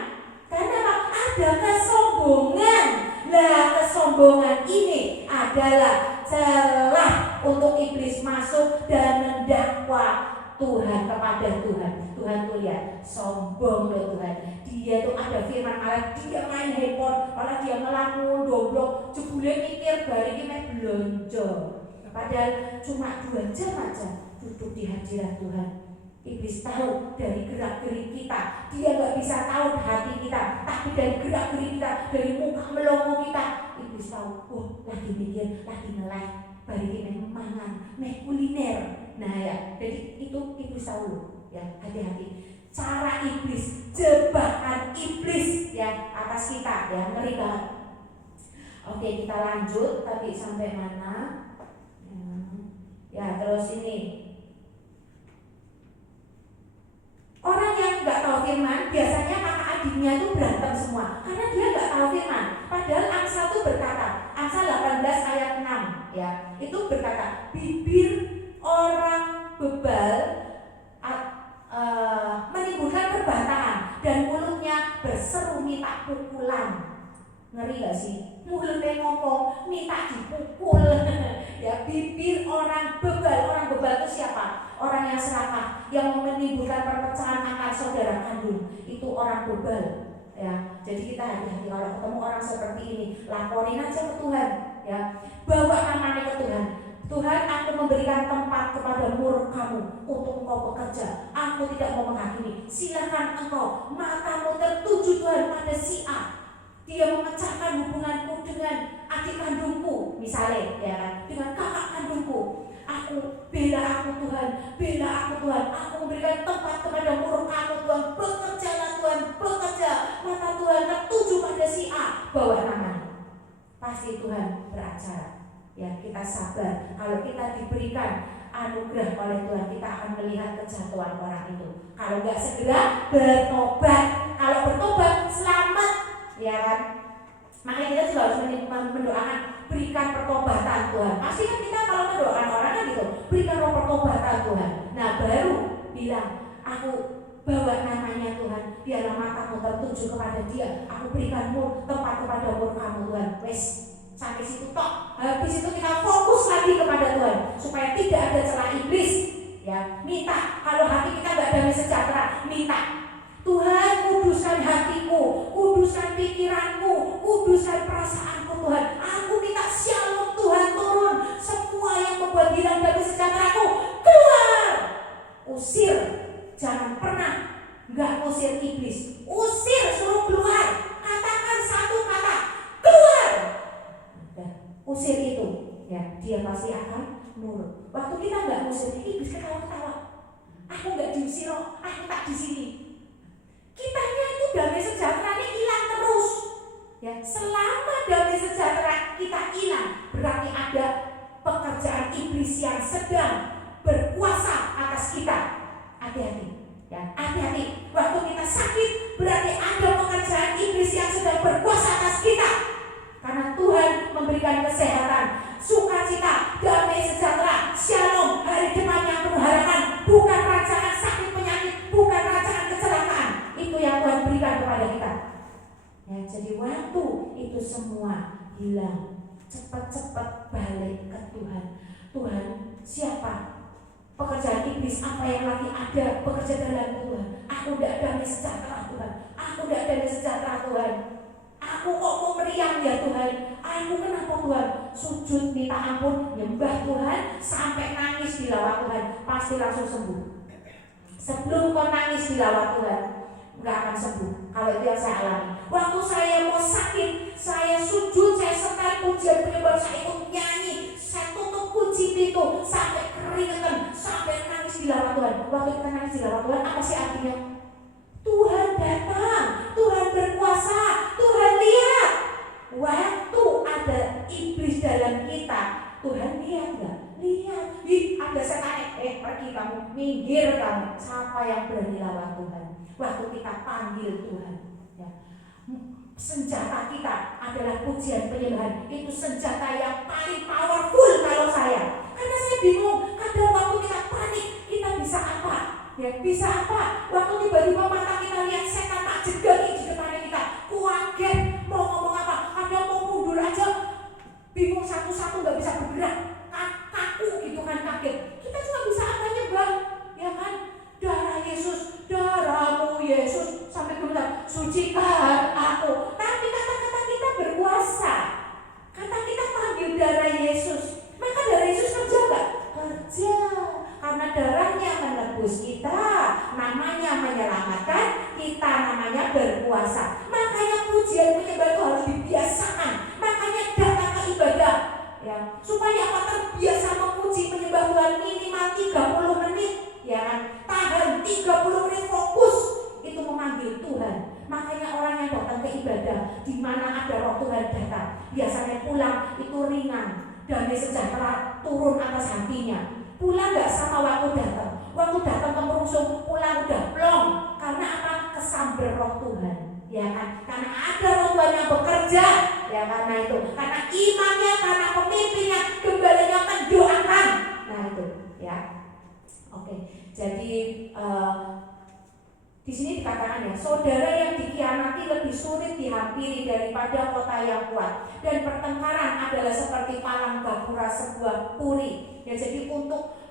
Karena apa? Ada kesombongan. Nah kesombongan ini adalah celah untuk iblis masuk dan mendakwa Tuhan kepada Tuhan. Tuhan tuh lihat, sombong loh Tuhan. Dia tuh ada firman, malah dia main handphone, malah dia ngelamun, doblok, jebule mikir bari ini main belanja. Padahal cuma 2 jam aja duduk di hadirat Tuhan. Iblis tahu dari gerak-gerik kita. Dia gak bisa tahu hati kita, tapi dari gerak-gerik kita, dari muka melongo kita, iblis tahu, oh lagi mikir, lagi ngelek, bari ini mangan, main kuliner. Nah ya, jadi itu iblis tahu, ya, hati-hati. Cara iblis, jebakan iblis ya atas kita, ya, ngeri banget. Oke, kita lanjut tadi sampai mana? Ya, terus ini. Orang yang nggak tahu firman biasanya kakak adiknya itu berantem semua karena dia nggak tahu firman. Padahal Amsal itu berkata, Amsal 18 ayat 6 ya, itu berkata, bibir orang bebal menimbulkan perbantahan dan mulutnya berseru minta pukulan. Ngeri gak sih? Mulutnya ngomong minta dipukul. Ya, bibir orang bebal itu siapa? Orang yang serakah, yang menimbulkan perpecahan antar saudara kandung. Itu orang bebal. Ya, jadi kita hati-hati kalau ketemu orang seperti ini, laporin aja ke Tuhan. Ya, bawa namanya ke Tuhan. Tuhan, aku memberikan tempat kepada murkamu untuk engkau bekerja. Aku tidak mau menghakimi. Silakan engkau, matamu tertuju Tuhan pada si A. Dia memecahkan hubunganku dengan adik kandungku misalnya, ya kan, dengan kakak kandungku. Aku bela aku Tuhan, bela aku Tuhan. Aku memberikan tempat kepada murkamu Tuhan. Bekerjalah Tuhan, bekerja. Mata Tuhan tertuju pada si A, bawa namanya. Pasti Tuhan beracara. Ya, kita sabar. Kalau kita diberikan anugerah oleh Tuhan, kita akan melihat kejatuhan orang itu. Kalau nggak segera bertobat, kalau bertobat selamat, ya kan? Makanya kita juga harus mendoakan, berikan pertobatan Tuhan. Pasti kan kita kalau mendoakan orang kan gitu, berikan roh pertobatan Tuhan. Nah baru bilang, aku bawa namanya Tuhan, biarlah matamu tertuju kepada dia. Aku berikanmu tempat kepada murkamu Tuhan. Wes, sampai situ tok. Habis itu kita fokus lagi kepada Tuhan, supaya tidak ada celah iblis. Ya, minta. Kalau hati kita nggak damai sejahtera, minta. Tuhan, kuduskan hatiku, kuduskan pikiranku, kuduskan perasaanku Tuhan. Aku minta shalom Tuhan turun. Semua yang membuat hilang damai sejahteraku, keluar. Usir. Jangan pernah nggak usir iblis. Usir, suruh keluar. Katakan satu kata, keluar. Nah, usir itu, ya dia pasti akan nurut. Waktu kita nggak usir, iblis ketawa-ketawa. Aku nggak diusir, aku tak di sini. Kitanya itu damai sejahtera ini hilang terus. Ya, selama damai sejahtera kita hilang, berarti ada pekerjaan iblis yang sedang berkuasa atas kita. Hati-hati, ya, hati-hati. Waktu kita sakit, berarti ada pekerjaan iblis yang sedang berkuasa atas kita. Karena Tuhan memberikan kesehatan, sukacita, damai sejahtera, shalom, hari depan yang penuh harapan, bukan rancangan sakit penyakit, bukan rancangan kecelakaan. Itu yang Tuhan berikan kepada kita. Ya, jadi waktu itu semua hilang, cepat-cepat balik ke Tuhan. Tuhan, siapa pekerjaan iblis apa yang lagi ada bekerja dalam Tuhan? Aku tidak damai sejahtera Tuhan. Aku tidak damai sejahtera Tuhan. Aku kok mau meriang ya Tuhan. Aku kenapa Tuhan? Sujud minta ampun, nyembah Tuhan sampai nangis di lawat Tuhan, pasti langsung sembuh. Sebelum kau nangis di lawat Tuhan, nggak akan sembuh. Kalau itu yang saya alami. Waktu saya mau sakit, saya sujud, saya setel pujian penyembah, saya ikut nyanyi, saya tutup kunci pintu sampai keringetan, sampai nangis di lawat Tuhan. Waktu kita nangis di lawat Tuhan, apa sih artinya? Tuhan datang, Tuhan berkuasa, Tuhan lihat. Waktu ada iblis dalam kita, Tuhan lihat nggak? Lihat. Ih, ada setan. Pergi kamu, minggir kamu. Siapa yang berani lawan Tuhan? Waktu kita panggil Tuhan, ya. Senjata kita adalah pujian penyembahan. Itu senjata yang paling powerful kalau saya. Karena saya bingung, kadang waktu kita panik, kita bisa apa? Ya, bisa apa? Waktu tiba-tiba mata kita lihat setan tak jegaki di depan kita, kaget, mau ngomong apa? Kadang mau mundur aja, bingung satu-satu nggak bisa bergerak, kaku gitu kan, kaget. Kita cuma bisa apa? Nyembah, ya kan? Darah Yesus, darahmu Yesus, sampai kemudian sucikan aku. Tapi kata-kata kita berkuasa. Kata kita panggil darah Yesus, maka darah Yesus kerja gak? Kerja. Karena darahnya menebus kita, namanya menyelamatkan, kita namanya berkuasa. Makanya pujian penyembah itu harus dibiasakan. Makanya datang ke ibadah, ya, supaya apa? Terbiasa memuji penyembah Tuhan minimal 30 menit, ya kan? Tahan 30 menit fokus, itu memanggil Tuhan. Makanya orang yang datang ke ibadah, di mana ada roh Tuhan datang, biasanya pulang itu ringan, damai sejahtera turun atas hatinya. Pulang gak sama waktu datang. Waktu datang ke merungsung, pulang udah plong. Karena apa? Kesambar roh Tuhan, ya kan? Karena ada roh Tuhan yang bekerja, ya karena itu. Karena imamnya, karena pemimpinnya, gembalanya mendoakan. Nah itu, ya. Oke, jadi di sini dikatakan, ya, saudara yang dikhianati lebih sulit dihampiri daripada kota yang kuat, dan pertengkaran adalah seperti palang gapura sebuah puri. Ya, jadi untuk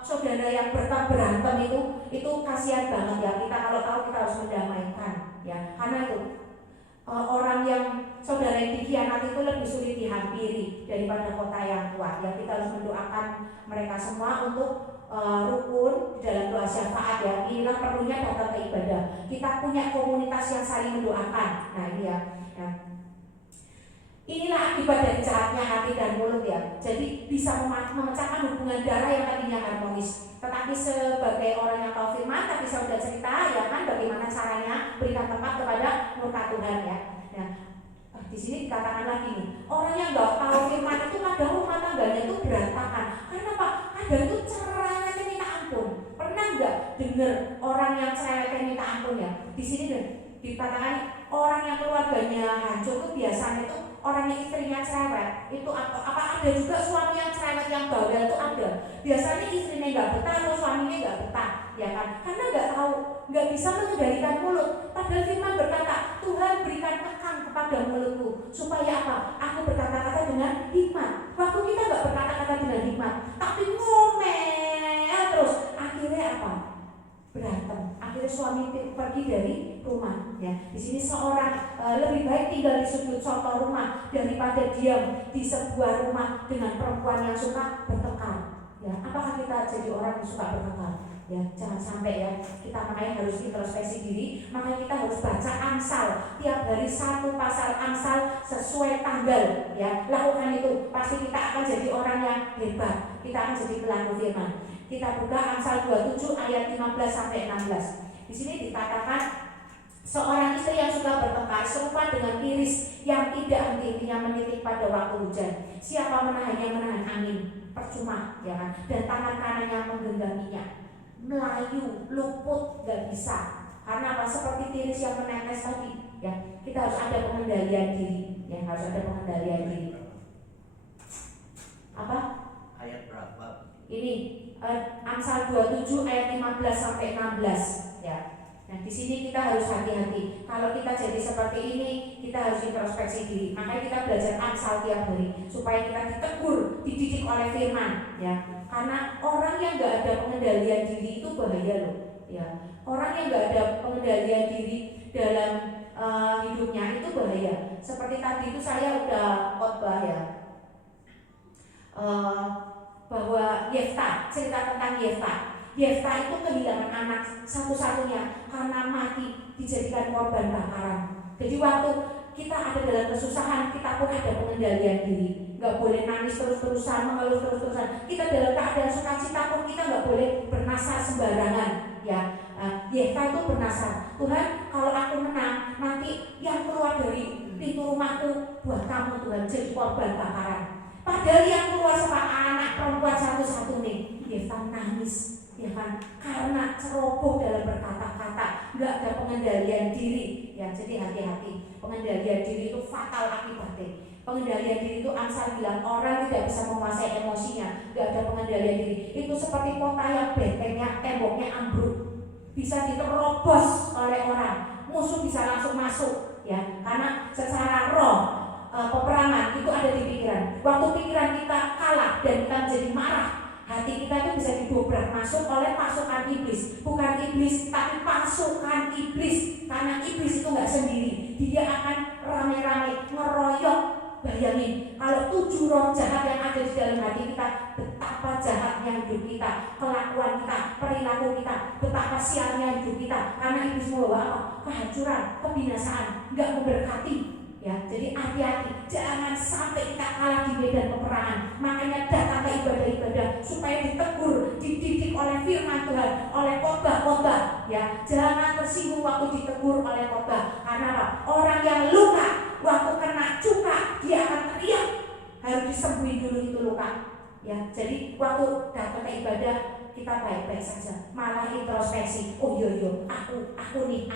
saudara yang berantem itu kasihan banget, ya. Kita kalau tahu kita harus mendamaikan, ya. Karena itu orang yang saudara yang dikhianati itu lebih sulit dihampiri daripada kota yang kuat. Ya, kita harus mendoakan mereka semua untuk rukun dalam doa syafaat, ya. Inilah perlunya datang ke ibadah. Kita punya komunitas yang saling mendoakan. Nah ini ya. Inilah akibat dari jahatnya hati dan mulut ya. Jadi bisa memecahkan hubungan darah yang tadinya harmonis. Tetapi sebagai orang yang tahu firman, tadi saya sudah cerita ya kan bagaimana caranya berikan tempat kepada murka Tuhan ya. Nah, di sini dikatakan lagi nih, orang yang nggak tahu firman itu kadang rumah tangganya itu berantakan. Karena apa? Kadang itu cerewetnya minta ampun. Pernah nggak dengar orang yang cerewetnya minta ampun ya? Di sini dikatakan orang yang keluarganya hancur itu biasanya itu orang yang istrinya cerewet. Itu apa ada juga suami yang cerewet yang bawel itu ada. Biasanya istrinya nggak betah atau suaminya nggak betah, ya kan? Karena nggak tahu, nggak bisa mengendalikan mulut. Padahal firman berkata, Tuhan berikan kekang kepada mulutku supaya apa? Aku berkata-kata dengan hikmat. Waktu kita nggak berkata-kata dengan hikmat, tapi ngomel terus, akhirnya apa? Berantem. Akhirnya suami pergi dari rumah. Ya, di sini seorang lebih baik tinggal di sudut soto rumah daripada diam di sebuah rumah dengan perempuan yang suka bertengkar. Ya, apakah kita jadi orang yang suka bertengkar? Ya, jangan sampai ya. Kita makanya harus introspeksi diri. Makanya kita harus baca Amsal tiap hari 1 pasal Amsal sesuai tanggal. Ya, lakukan itu. Pasti kita akan jadi orang yang hebat. Kita akan jadi pelaku firman. Kita buka Amsal 27 ayat 15 sampai 16. Di sini dikatakan seorang istri yang suka bertengkar serupa dengan iris yang tidak henti-hentinya menitik pada waktu hujan. Siapa menahannya menahan angin, percuma ya kan. Dan tangan kanannya menggenggamnya. Melayu, luput gak bisa. Karena apa? Seperti tiris yang menetes tadi. Ya, kita harus ada pengendalian diri. Ya, harus ada pengendalian diri. Apa? Ayat berapa? Ini Amsal 27 ayat 15 sampai 16 ya. Nah, di sini kita harus hati-hati. Kalau kita jadi seperti ini, kita harus introspeksi diri. Makanya kita belajar Amsal tiap hari supaya kita ditegur, dididik oleh firman ya. Karena orang yang enggak ada pengendalian diri itu bahaya loh ya. Orang yang enggak ada pengendalian diri dalam hidupnya itu bahaya. Seperti tadi itu saya udah khotbah ya. Bahwa Yefta, cerita tentang Yefta. Yefta itu kehilangan anak satu-satunya karena mati dijadikan korban bakaran. Jadi waktu kita ada dalam kesusahan, kita pun ada pengendalian diri. Gak boleh nangis terus-terusan, mengeluh terus-terusan. Kita dalam keadaan sukacita pun kita gak boleh bernasar sembarangan. Ya, Yefta itu bernasar. Tuhan, kalau aku menang, nanti yang keluar dari pintu rumahku buat kamu Tuhan jadi korban bakaran. Padahal yang keluar sama anak perempuan satu-satu nih, Yefta nangis, ya kan? Karena ceroboh dalam berkata-kata, nggak ada pengendalian diri. Ya, jadi hati-hati. Pengendalian diri itu fatal akibatnya. Pengendalian diri itu Amsal bilang orang tidak bisa menguasai emosinya, nggak ada pengendalian diri. Itu seperti kota yang bentengnya, temboknya ambruk, bisa diterobos oleh orang. Musuh bisa langsung masuk, ya, karena secara roh. Peperangan itu ada di pikiran. Waktu pikiran kita kalah dan kita menjadi marah, hati kita itu bisa didobrak masuk oleh pasukan iblis. Bukan iblis, tapi pasukan iblis. Karena iblis itu nggak sendiri, dia akan rame-rame ngeroyok. Bayangin, kalau 7 roh jahat yang ada di dalam hati kita, betapa jahatnya hidup kita, kelakuan kita, perilaku kita, betapa sialnya hidup kita. Karena iblis membawa apa? Kehancuran, kebinasaan, nggak memberkati. Ya, jadi hati-hati, jangan sampai kita kalah di medan peperangan. Makanya datang ke ibadah-ibadah supaya ditegur, dididik oleh firman Tuhan, oleh khotbah-khotbah. Ya, jangan tersinggung waktu ditegur oleh khotbah. Karena apa? Orang yang luka waktu kena cuka dia akan teriak, harus disembuhin dulu itu luka. Ya, jadi waktu datang ke ibadah kita baik-baik saja, malah introspeksi. Oh iya, aku nih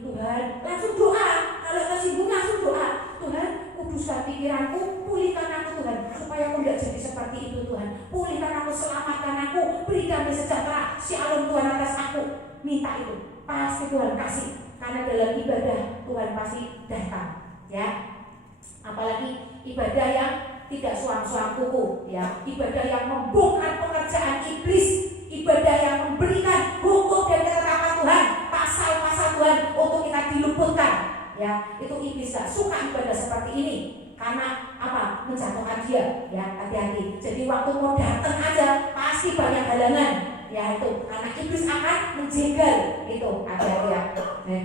Tuhan, langsung doa. Kalau tersinggung langsung doa. Tuhan, kuduskan pikiranku, pulihkan aku Tuhan, supaya aku tidak jadi seperti itu Tuhan. Pulihkan aku, selamatkan aku, berikan sejahtera, shalom Tuhan atas aku. Minta itu, pasti Tuhan kasih. Karena dalam ibadah Tuhan pasti datang. Ya, apalagi ibadah yang tidak suam-suam kuku, ya, ibadah yang membongkar pekerjaan iblis, ibadah yang memberikan hukum dan ketetapan Tuhan, pasal-pasal Tuhan untuk kita diluputkan. Ya, itu iblis gak suka ibadah seperti ini. Karena apa? Menjatuhkan dia. Ya, hati-hati. Jadi waktu mau datang aja pasti banyak halangan. Ya, itu karena iblis akan menjegal. Itu hati-hati ya.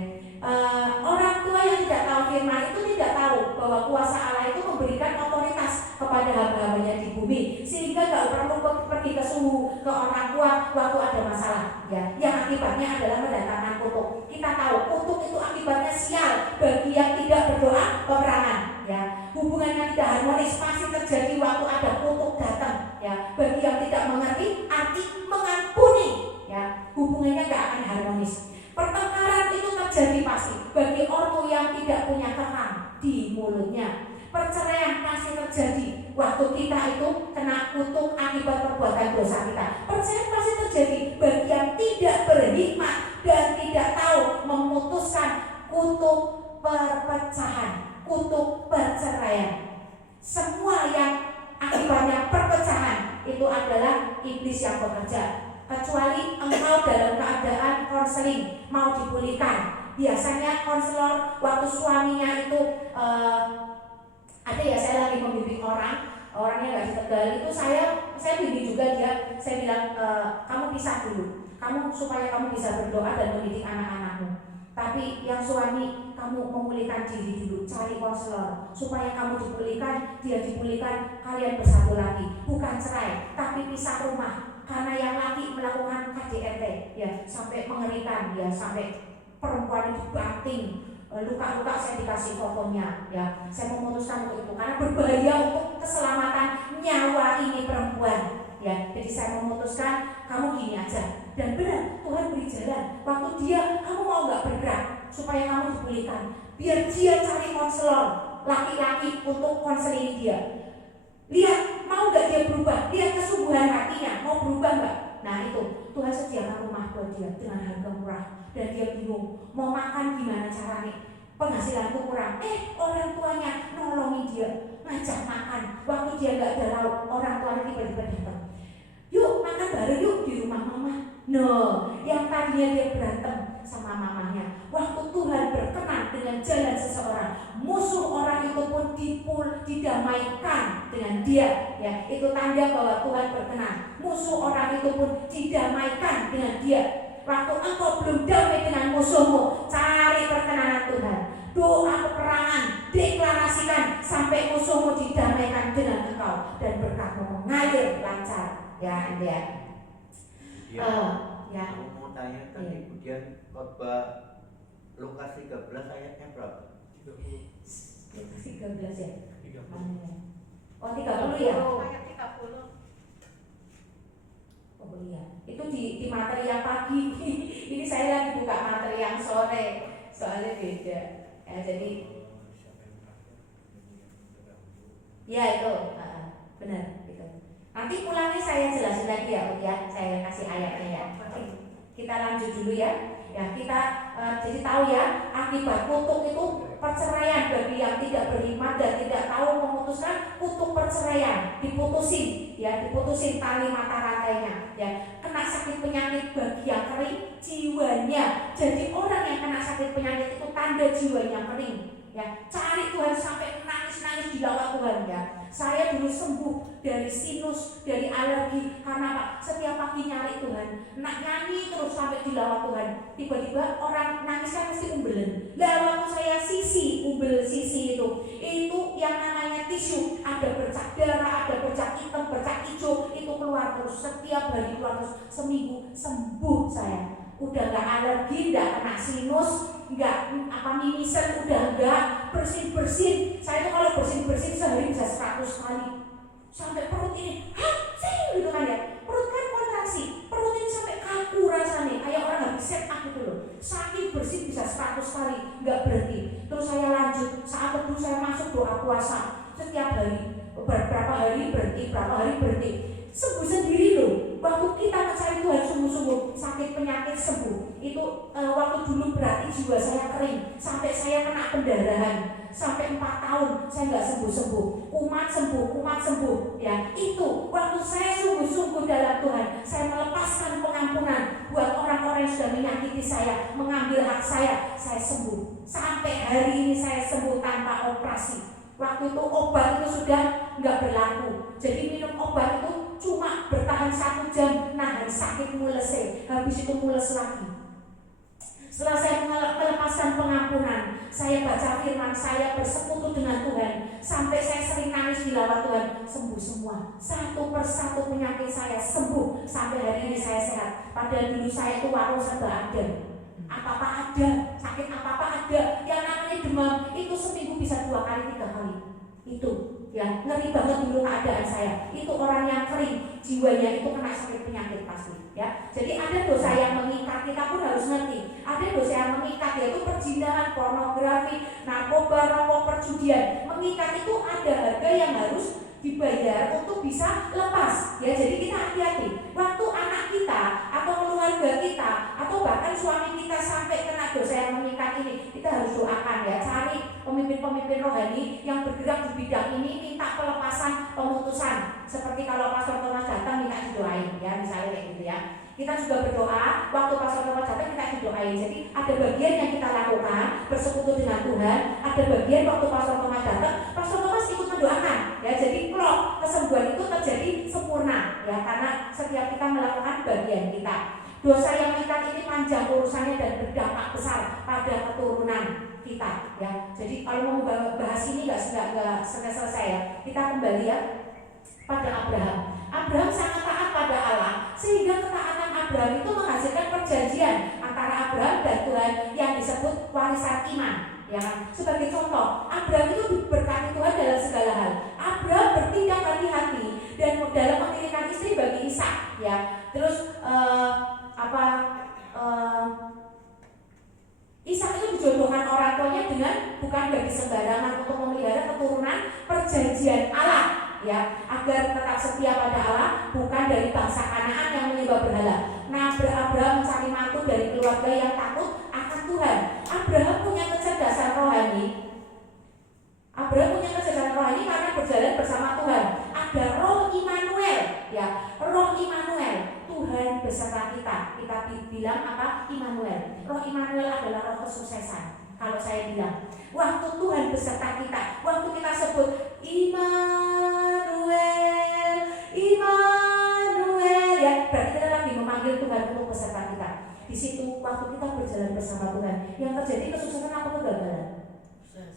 Orang tua yang tidak tahu firman itu tidak tahu bahwa kuasa Allah itu memberikan otoritas kepada hamba-hambanya di bumi, sehingga gak perlu pergi ke suhu ke orang tua waktu ada masalah, ya. Yang akibatnya adalah mendatangkan kutuk. Kita tahu kutuk itu akibatnya sial bagi yang tidak berdoa peperangan, ya. Hubungan yang tidak harmonis pasti terjadi waktu ada kutuk datang, ya. Bagi yang tidak mengerti arti mengampuni, ya, hubungannya gak akan harmonis. Pertengkaran itu terjadi pasti bagi orang yang tidak punya kekang di mulutnya. Perceraian pasti terjadi waktu kita itu kena kutuk akibat perbuatan dosa kita. Perceraian pasti terjadi bagi yang tidak berhikmat dan tidak tahu memutuskan kutuk perpecahan, kutuk perceraian. Semua yang akibatnya perpecahan itu adalah iblis yang bekerja. Kecuali engkau dalam keadaan konseling mau dipulihkan. Biasanya konselor waktu suaminya itu ada ya, saya lagi membimbing orangnya nggak di Tegal itu, saya bimbing juga dia. Saya bilang kamu pisah dulu, kamu supaya kamu bisa berdoa dan mendidik anak-anakmu. Tapi yang suami, kamu memulihkan diri dulu, cari konselor supaya kamu dipulihkan, dia dipulihkan, kalian bersatu lagi. Bukan cerai, tapi pisah rumah. Karena yang laki melakukan KDRT, ya, sampai mengerikan, ya, sampai perempuan dibanting, luka-luka, saya dikasih fotonya, ya. Saya memutuskan untuk itu karena berbahaya untuk keselamatan nyawa ini perempuan, ya. Jadi saya memutuskan kamu gini aja, dan benar Tuhan beri jalan. Waktu dia, kamu mau nggak bergerak supaya kamu dipulihkan, biar dia cari konselor laki-laki untuk konseling dia. Lihat, mau gak dia berubah? Lihat kesungguhan hatinya, mau berubah gak? Nah itu, Tuhan sediakan rumah buat dia dengan harga murah. Dan dia bingung, mau makan gimana caranya? Penghasilanku kurang. Orang tuanya nolongin dia, ngajak makan. Waktu dia gak ada lauk, orang tuanya tiba-tiba datang. Yuk makan bareng yuk di rumah mama. No, yang tadinya dia berantem sama mamanya, waktu Tuhan berkenan dengan jalan seseorang, musuh orang itu pun didamaikan dengan dia, ya. Itu tanda bahwa Tuhan berkenan. Musuh orang itu pun didamaikan dengan dia. Waktu engkau belum damai dengan musuhmu, cari perkenanan Tuhan. Doa peperangan, deklarasikan sampai musuhmu didamaikan dengan engkau dan berkatmu mengalir lancar, ya, ya. Ya. Aku mau tanya tadi, kemudian khotbah Lukas 13 ayatnya berapa? 13 ya? 30. Oh 30 ya? Ayat 30. Oh iya, itu di materi yang pagi. Ini saya lagi buka materi yang sore, soalnya beda. Ya, jadi ya itu benar gitu. Nanti pulangnya saya jelasin lagi ya, ya. Saya kasih ayatnya ya. Kita lanjut dulu ya. Ya kita jadi tahu ya, akibat kutuk itu perceraian bagi yang tidak berhikmat dan tidak tahu memutuskan. Kutuk perceraian, diputusin, ya, diputusin tali mata rantainya, ya. Kena sakit penyakit bagi yang kering jiwanya. Jadi orang yang kena sakit penyakit itu tanda jiwanya kering, ya. Cari Tuhan sampai nangis-nangis di lawat Tuhan, ya. Saya dulu sembuh dari sinus, dari alergi, karena apa? Setiap pagi nyari Tuhan, nyanyi terus sampai di lawat Tuhan. Tiba-tiba orang nangis kan mesti umbelen. Lah waktu saya sisi, umbel sisi itu yang namanya tisu, ada bercak darah, ada bercak hitam, bercak hijau, itu keluar terus setiap hari, keluar terus. Seminggu sembuh saya. Udah nggak alergi, nggak kena sinus, nggak mimisan, udah nggak, bersin. Saya tuh kalau bersin sehari bisa 100 kali. Sampai perut ini, gitu kan ya. Perut kan kontraksi, perut ini sampai kaku rasanya, kayak orang habis set up gitu loh. Saking bersin bisa 100 kali, nggak berhenti. Terus saya lanjut, saat teduh saya masuk doa puasa setiap hari. Berapa hari berhenti, sembuh sendiri loh. Waktu kita mencari Tuhan sungguh-sungguh, sakit penyakit sembuh. Itu waktu dulu berarti jiwa saya kering, sampai saya kena pendarahan, sampai 4 tahun saya nggak sembuh-sembuh. Kumat sembuh, ya. Itu waktu saya sungguh-sungguh dalam Tuhan, saya melepaskan pengampunan buat orang-orang yang sudah menyakiti saya, mengambil hak saya sembuh. Sampai hari ini saya sembuh tanpa operasi. Waktu itu obat itu sudah nggak berlaku. Jadi minum obat itu cuma bertahan 1 jam, nahan sakit mulesnya. Habis itu mules lagi. Setelah saya melepaskan pengampunan, saya baca firman, saya bersekutu dengan Tuhan, sampai saya sering nangis di lawat Tuhan, sembuh semua. Satu persatu penyakit saya sembuh, sampai hari ini saya sehat. Padahal dulu saya itu warung serba ada, apa-apa ada, sakit apa-apa ada. Yang namanya demam itu seminggu bisa 2 kali 3 kali. Itu ya ngeri banget dulu keadaan saya. Itu orang yang kering, jiwanya itu kena sakit penyakit pasti. Ya, jadi ada dosa yang mengikat, kita pun harus ngerti. Ada dosa yang mengikat, yaitu perzinahan, pornografi, narkoba, rokok, perjudian. Mengikat itu ada harga yang harus dibayar untuk bisa lepas. Ya, jadi kita hati-hati. Waktu anak kita atau keluarga kita atau bahkan suami kita sampai kena dosa yang mengikat ini, kita harus doakan ya. Cari pemimpin-pemimpin rohani yang bergerak di bidang ini, minta pelepasan, pemutusan. Seperti kalau Pastor Thomas datang minta didoain ya, misalnya kayak gitu ya. Kita juga berdoa, waktu Pastor Thomas datang kita didoain. Jadi ada bagian yang kita lakukan bersekutu dengan Tuhan, ada bagian waktu Pastor Thomas datang, Pastor Thomas ikut mendoakan ya. Jadi klop kesembuhan itu terjadi sempurna ya, karena setiap kita melakukan bagian kita. Dosa yang mengikat ini panjang urusannya dan berdampak besar pada keturunan kita ya. Jadi kalau mau bahas ini nggak selesai ya. Kita kembali ya pada Abraham. Abraham sangat taat pada Allah, sehingga ketaatan Abraham itu menghasilkan perjanjian antara Abraham dan Tuhan yang disebut warisan iman. Ya kan? Sebagai contoh, Abraham itu diberkati Tuhan dalam segala hal. Abraham bertindak hati-hati dan dalam memilihkan istri bagi Ishak. Ya, terus Ishak itu dijodohkan orang tuanya dengan bukan bagi sembarangan, untuk memelihara keturunan perjanjian Allah. Ya, agar tetap setia pada Allah, bukan dari bangsa Kanaan yang menyembah berhala. Nah, Abraham mencari mantu dari keluarga yang takut akan Tuhan. Abraham punya kecerdasan rohani. Karena berjalan bersama Tuhan. Ada roh Immanuel, ya, roh Immanuel. Tuhan beserta kita. Kita bilang apa? Immanuel. Roh Immanuel adalah roh kesuksesan. Kalau saya bilang, waktu Tuhan beserta kita, waktu kita sebut Immanuel, ya, berarti kita lagi memanggil Tuhan untuk beserta kita. Di situ waktu kita berjalan bersama Tuhan, yang terjadi kesuksesan apa kegagalan?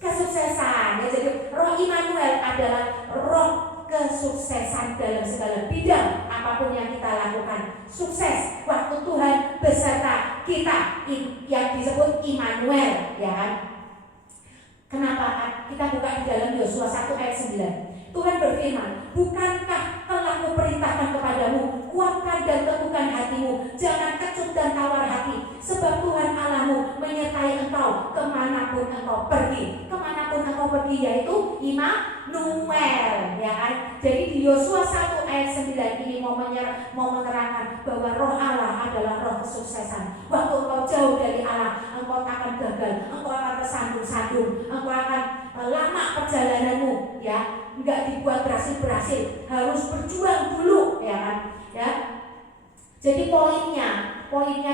Kesuksesan. Ya, jadi roh Immanuel adalah roh kesuksesan dalam segala bidang apapun yang kita lakukan. Sukses waktu Tuhan beserta kita, yang disebut Immanuel, ya kan? Kenapa? Kita buka di dalam Yosua 1 ayat 9. Tuhan berfirman, bukankah telah kuperintahkan kepadamu, kuatkan dan teguhkan hatimu, jangan kecut dan tawar hati, sebab Tuhan Allahmu menyertai engkau kemanapun engkau pergi. Kemanapun engkau pergi, yaitu Immanuel, ya kan? Jadi di Yosua 1 ayat 9 ini mau menerangkan bahwa roh Allah adalah roh kesuksesan. Waktu engkau jauh dari Allah, engkau akan gagal, engkau akan tersandung-sandung, engkau akan lama perjalananmu, ya, enggak dibuat berhasil, harus berjuang dulu, ya kan, ya. Jadi poinnya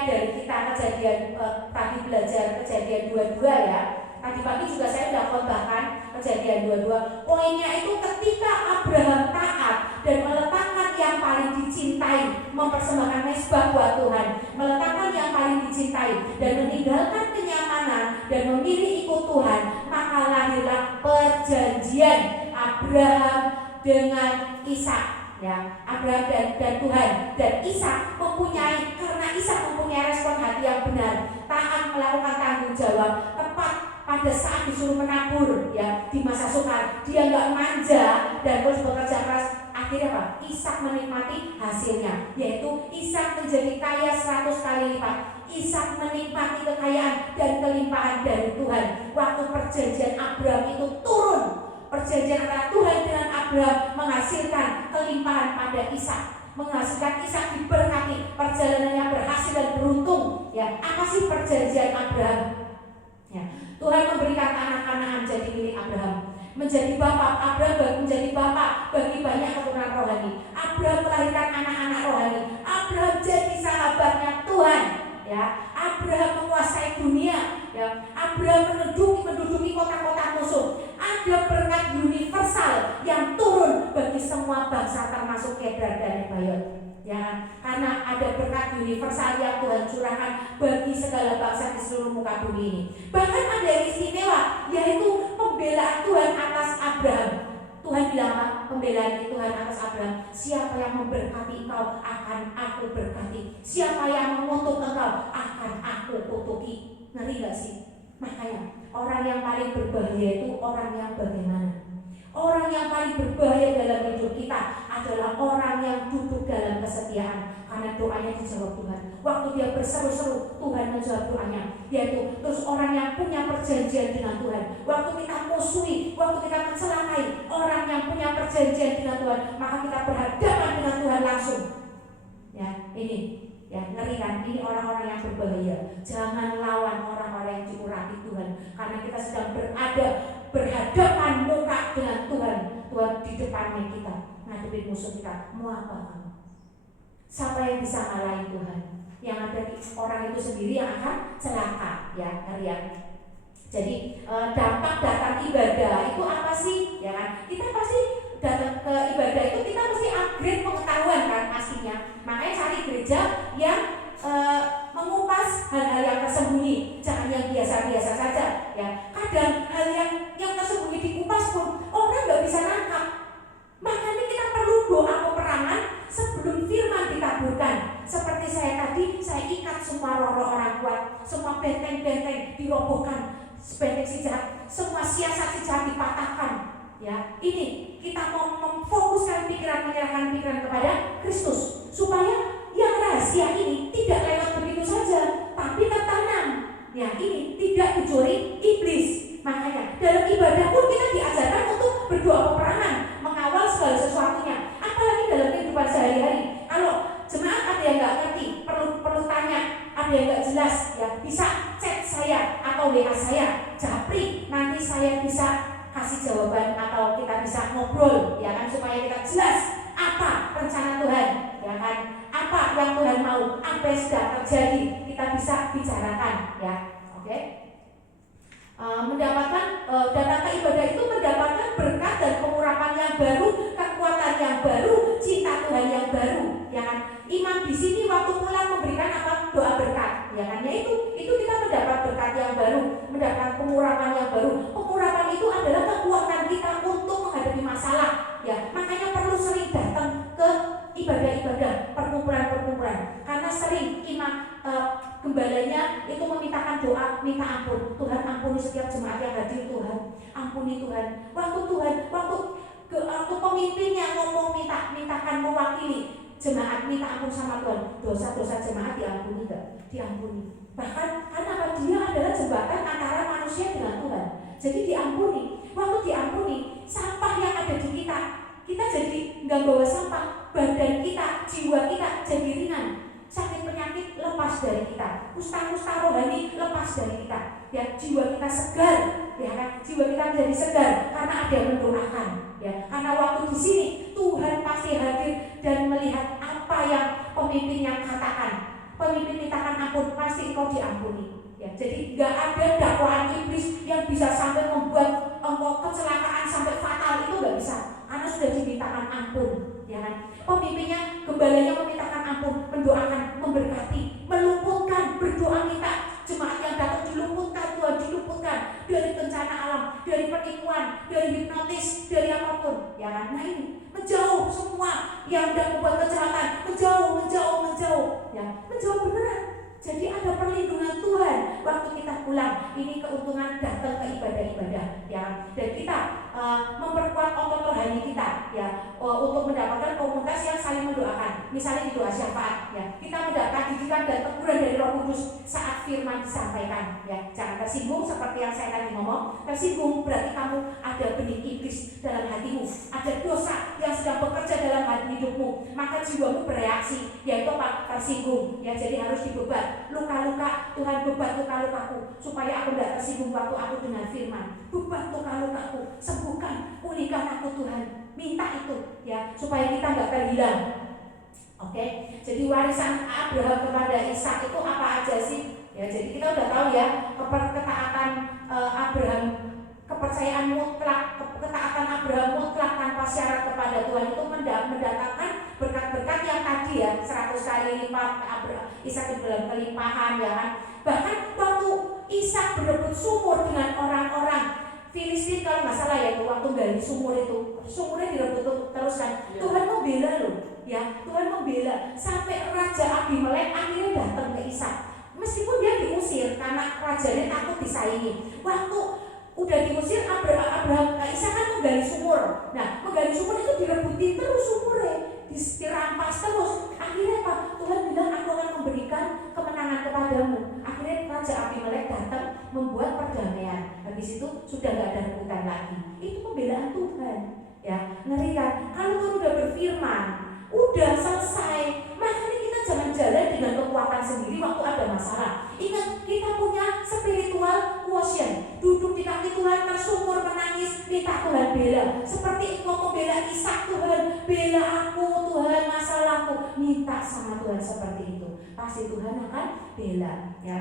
dari kita kejadian tadi belajar kejadian 22 ya. Tadi pagi juga saya sudah khotbahkan kejadian 22. Poinnya itu ketika Abraham taat dan meletakkan yang paling dicintai, mempersembahkan mezbah buat Tuhan, meletakkan yang paling dicintai dan meninggalkan kenyamanan dan memilih ikut Tuhan, maka lahirlah perjanjian Abraham dengan Ishak. Ya, Abraham dan Tuhan, dan Ishak mempunyai, karena Ishak mempunyai respon hati yang benar, taat melakukan tanggung jawab, tepat pada saat disuruh menabur, ya, di masa sukar dia nggak manja dan terus bekerja keras. Akhirnya apa? Ishak menikmati hasilnya, yaitu Ishak menjadi kaya 100 kali lipat. Ishak menikmati kekayaan dan kelimpahan dari Tuhan. Waktu perjanjian Abraham itu turun, perjanjian antara Tuhan dengan Abraham menghasilkan kelimpahan pada Ishak, menghasilkan Ishak diberkati, perjalanannya berhasil dan beruntung. Ya, apa sih perjanjian Abraham? Ya, Tuhan memberikan tanah Kanaan jadi milik Abraham, menjadi bapak Abraham, menjadi bapak bagi banyak keturunan rohani. Abraham melahirkan anak-anak rohani. Abraham jadi sahabatnya Tuhan. Ya, Abraham menguasai dunia. Ya, Abraham menduduki kota-kota musuh. Ada berkat universal yang turun bagi semua bangsa termasuk Kedar dan Nebayot. ya kan? Karena ada berkat universal yang Tuhan curahkan bagi segala bangsa di seluruh muka bumi ini. Bahkan ada yang istimewa, yaitu pembelaan Tuhan atas Abraham. Tuhan bilang apa? Pembelaan Tuhan atas Abraham, siapa yang memberkati engkau akan aku berkati, siapa yang mengutuk engkau akan aku kutuki. Ngeri gak sih? Makanya orang yang paling berbahaya itu orang yang bagaimana? Orang yang paling berbahaya dalam hidup kita adalah orang yang duduk dalam kesetiaan, karena doanya dijawab Tuhan. Waktu dia berseru-seru, Tuhan menjawab doanya. Yaitu terus orang yang punya perjanjian dengan Tuhan. Waktu kita musuhi, waktu kita mencelakai orang yang punya perjanjian dengan Tuhan, maka kita berhadapan dengan Tuhan langsung. Ya, ini ya ngeri kan? Ini orang-orang yang berbahaya. Jangan lawan orang-orang yang diurapi Tuhan, karena kita sedang berhadapan muka dengan Tuhan. Tuhan di depannya kita ngadepin musuh kita. Mau apa kamu? Siapa yang bisa ngalahin Tuhan? Yang ada orang itu sendiri yang akan celaka, ya kalian. Jadi dampak datang ibadah itu apa sih? Ya kan? Kita pasti datang ke ibadah itu kita mesti upgrade pengetahuan kan pastinya. Makanya cari gereja yang mengupas hal-hal yang tersembunyi, jangan yang biasa-biasa saja. Ya, kadang hal yang tersembunyi dikupas pun orang nggak bisa nangkap. Makanya kita perlu doa peperangan sebelum firman ditaburkan. Seperti saya tadi, saya ikat semua roh-roh orang kuat, semua benteng-benteng dirobohkan, benteng si jahat, semua siasat si jahat dipatahkan. Ya, ini kita mau memfokuskan pikiran, menyerahkan pikiran kepada Kristus supaya yang rahasia ini tidak lewat begitu saja, tapi tertanam. Ya, ini tidak dicuri iblis. Makanya dalam ibadah pun kita diajarkan untuk berdoa peperangan, mengawal segala sesuatunya. Apalagi dalam kehidupan sehari-hari. Kalau jemaat ada yang nggak ngerti, perlu tanya, ada yang nggak jelas, ya bisa chat saya atau WA saya, japri, nanti saya bisa kasih jawaban atau kita bisa ngobrol, ya kan, supaya kita jelas apa rencana Tuhan, ya kan, apa yang Tuhan mau, apa yang sudah terjadi, kita bisa bicarakan, ya, oke. Datang ke ibadah itu mendapatkan berkat dan pengurapan yang baru, kekuatan yang baru, cinta Tuhan yang baru, ya kan. Imam di sini waktu pulang memberikan apa? Doa berkat, ya kan. Yaitu kita mendapat berkat yang baru, mendapat pengurapan yang baru. Pengurapan itu adalah kekuatan kita untuk menghadapi masalah, ya. Makanya perlu sering datang ke ibadah-ibadah, perkumpulan-perkumpulan, karena sering gembalanya itu memintakan doa, minta ampun. Tuhan ampuni setiap jemaat yang hadir, Tuhan ampuni Tuhan. Waktu pemimpinnya ngomong mintakan mewakili jemaat, minta ampun sama Tuhan, dosa-dosa jemaat diampuni gak? Diampuni. Bahkan karena dia adalah jembatan antara manusia dengan Tuhan, jadi diampuni. Waktu diampuni, sampah yang ada di kita jadi nggak bawa sampah, badan kita, jiwa kita jadi ringan. Sakit penyakit lepas dari kita, kusta-kusta rohani lepas dari kita, ya, jiwa kita segar, ya kan, jiwa kita menjadi segar karena ada yang mendoakan, ya, karena waktu di sini Tuhan pasti hadir dan melihat apa yang pemimpinnya katakan. Pemimpin mintakan ampun, pasti engkau diampuni, ya. Jadi nggak ada dakwaan iblis yang bisa sampai membuat engkau kecelakaan sampai fatal, itu nggak bisa, karena sudah dimintakan ampun, ya kan. Pemimpinnya, gembalanya memintakan ampun, mendoakan, memberkati, meluputkan, berdoa minta jemaat yang datang diluputkan, Tuhan diluputkan dari bencana alam, dari penipuan, dari hipnotis, dari apapun, ya kan. Nah ini menjauh semua yang sudah membuat kejahatan, menjauh, ya, menjauh beneran. Jadi ada perlindungan Tuhan waktu kita pulang. Ini keuntungan datang ke ibadah-ibadah, ya. Dan kita memperkuat otot rohani kita, ya, untuk mendapatkan komunitas yang saling mendoakan. Misalnya di doa syafaat, ya, kita mendapat didikan dan teguran dari Roh Kudus saat firman disampaikan, ya. Jangan tersinggung seperti yang saya tadi ngomong. Tersinggung berarti kamu ada benih iblis dalam hatimu, ada dosa yang sedang bekerja dalam hati hidupmu, maka jiwamu bereaksi, yaitu apa? Tersinggung, ya. Jadi harus dibebat. Luka-luka, Tuhan bebat luka-lukaku supaya aku tidak tersinggung waktu aku dengan firman. Bebat luka-lukaku, sembuhkan, pulihkan aku Tuhan. Minta itu, ya, supaya kita nggak terhilang. Oke, jadi warisan Abraham kepada Ishak itu apa aja sih? Ya, jadi kita udah tahu ya, ketaatan Abraham, kepercayaan mutlak, ketaatan Abraham mutlak tanpa syarat kepada Tuhan itu mendatangkan berkat-berkat yang tadi, ya, kali lipat, Ishak dalam kelimpahan, ya kan. Bahkan waktu Ishak berebut sumur dengan orang-orang Filistin, kalau nggak salah ya, waktu gali sumur itu, sumurnya direbut terus kan. Tuhan membela loh, ya, Tuhan membela sampai Raja Abimelek akhirnya datang ke Ishak. Meskipun dia diusir karena rajanya takut disaingi. Waktu udah diusir, Abraham Ishak kan menggali sumur. Nah, menggali sumur itu direbutin terus sumurnya, dirampas terus. Akhirnya apa? Tuhan bilang, aku akan memberikan kemenangan kepadamu. Akhirnya Raja Abimelek datang membuat perdamaian. Habis itu sudah nggak ada rebutan lagi. Itu pembelaan Tuhan, ya. Ngeri kan? Kalau Tuhan udah berfirman, udah selesai, makanya kita jangan jalan dengan kekuatan sendiri waktu ada masalah. Ingat, kita punya spiritual quotient. Duduk di kaki Tuhan, tersungkur menangis, minta Tuhan bela. Seperti engkau membela Ishak, Tuhan bela aku, Tuhan masalahku. Minta sama Tuhan seperti itu, pasti Tuhan akan bela, ya.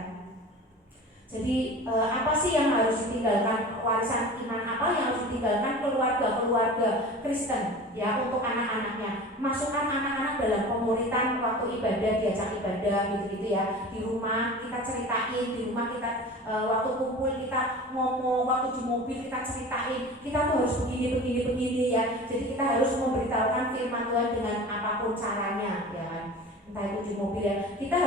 Jadi apa sih yang harus ditinggalkan, warisan iman apa yang harus ditinggalkan keluarga Kristen, ya, untuk anak-anaknya. Masukkan anak-anak dalam pemuritan waktu ibadah, diajak ibadah gitu-gitu ya. Di rumah kita ceritain, di rumah kita waktu kumpul kita ngomong, waktu di mobil kita ceritain, kita tuh harus begini ya. Jadi kita harus memberitahukan firman Tuhan dengan apapun caranya, ya kan. Entah itu di mobil ya, kita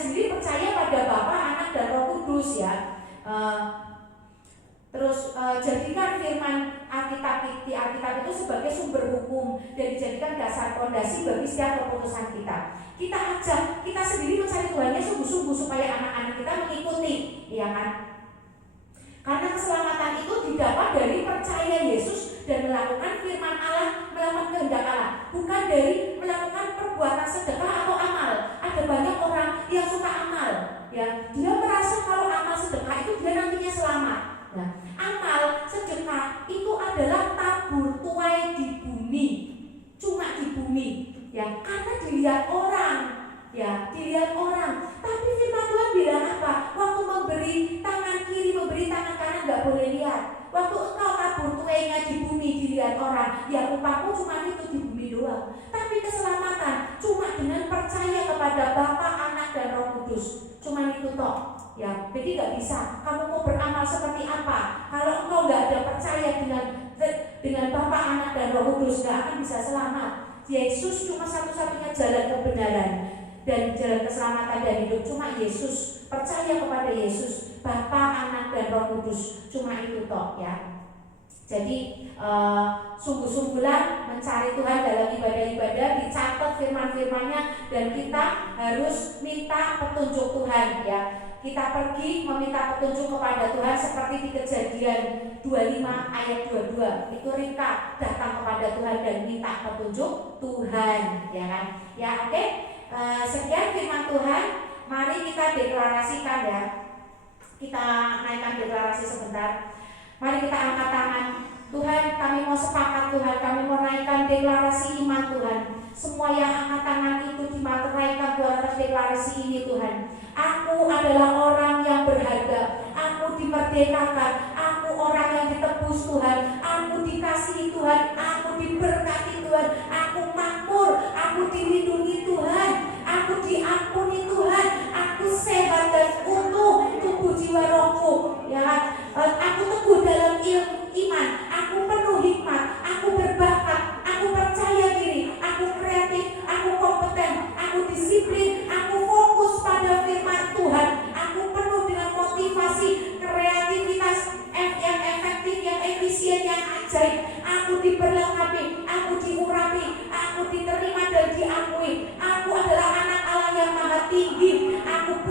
sendiri percaya pada Bapa, Anak dan Roh Kudus, ya. Terus jadikan firman Alkitab itu sebagai sumber hukum dan dijadikan dasar fondasi bagi setiap keputusan kita. Kita sendiri mencari Tuhannya sungguh-sungguh supaya anak-anak kita mengikuti, ya kan? Karena keselamatan itu didapat dari percaya Yesus dan melakukan firman Allah, melakukan kehendak Allah, bukan dari melakukan perbuatan sedekah atau amal. Ada banyak orang yang suka amal, ya. Dia merasa kalau amal sedekah itu dia nantinya selamat. Nah, amal sedekah itu adalah tabur tuai di bumi, cuma di bumi, ya, karena dilihat orang, ya, dilihat orang. Tapi firman Tuhan bilang apa? Waktu memberi tangan kiri, memberi tangan kanan nggak boleh lihat. Waktu engkau tabur tuainya di bumi dilihat orang, ya upahmu cuma itu di bumi doang. Tapi keselamatan cuma dengan percaya kepada Bapa, Anak dan Roh Kudus, cuma itu toh, ya. Jadi nggak bisa kamu mau beramal seperti apa kalau engkau nggak ada percaya dengan Bapa, Anak dan Roh Kudus, nggak akan bisa selamat. Yesus cuma satu-satunya jalan kebenaran dan jalan keselamatan dan hidup, cuma Yesus. Percaya kepada Yesus, Bapa, Anak dan Roh Kudus, cuma itu toh, ya. Jadi sungguh-sungguhlah mencari Tuhan dalam ibadah-ibadah, dicatat firman-firmannya, dan kita harus minta petunjuk Tuhan, ya. Kita pergi meminta petunjuk kepada Tuhan seperti di Kejadian 25 ayat 22. Itu Ribka datang kepada Tuhan dan minta petunjuk Tuhan, ya kan? Ya, oke. Sekian firman Tuhan. Mari kita deklarasikan, ya. Kita naikkan deklarasi sebentar. Mari kita angkat tangan. Tuhan, kami mau sepakat, Tuhan, kami mau naikkan deklarasi iman, Tuhan. Semua yang angkat tangan itu dimateraikan Tuhan atas deklarasi ini, Tuhan. Aku adalah orang yang berharga. Aku dimerdekakan. Aku orang yang ditebus, Tuhan. Aku dikasihi, Tuhan. Aku diberkati, Tuhan. Aku makmur. Aku dilindungi, Tuhan. Aku diampuni, Tuhan. Aku sehat dan utuh tubuh jiwa rohku, ya. Aku teguh dalam iman. Aku penuh hikmat. Aku berbakat. Aku percaya diri. Aku kreatif. Aku kompeten. Aku disiplin. Aku fokus pada firman Tuhan. Aku penuh dengan motivasi, kreativitas yang efektif, yang efisien, yang ajaib. Aku diperlengkapi. Aku diurapi. Aku diterima dan diakui. Aku adalah anak Allah yang maha tinggi. Aku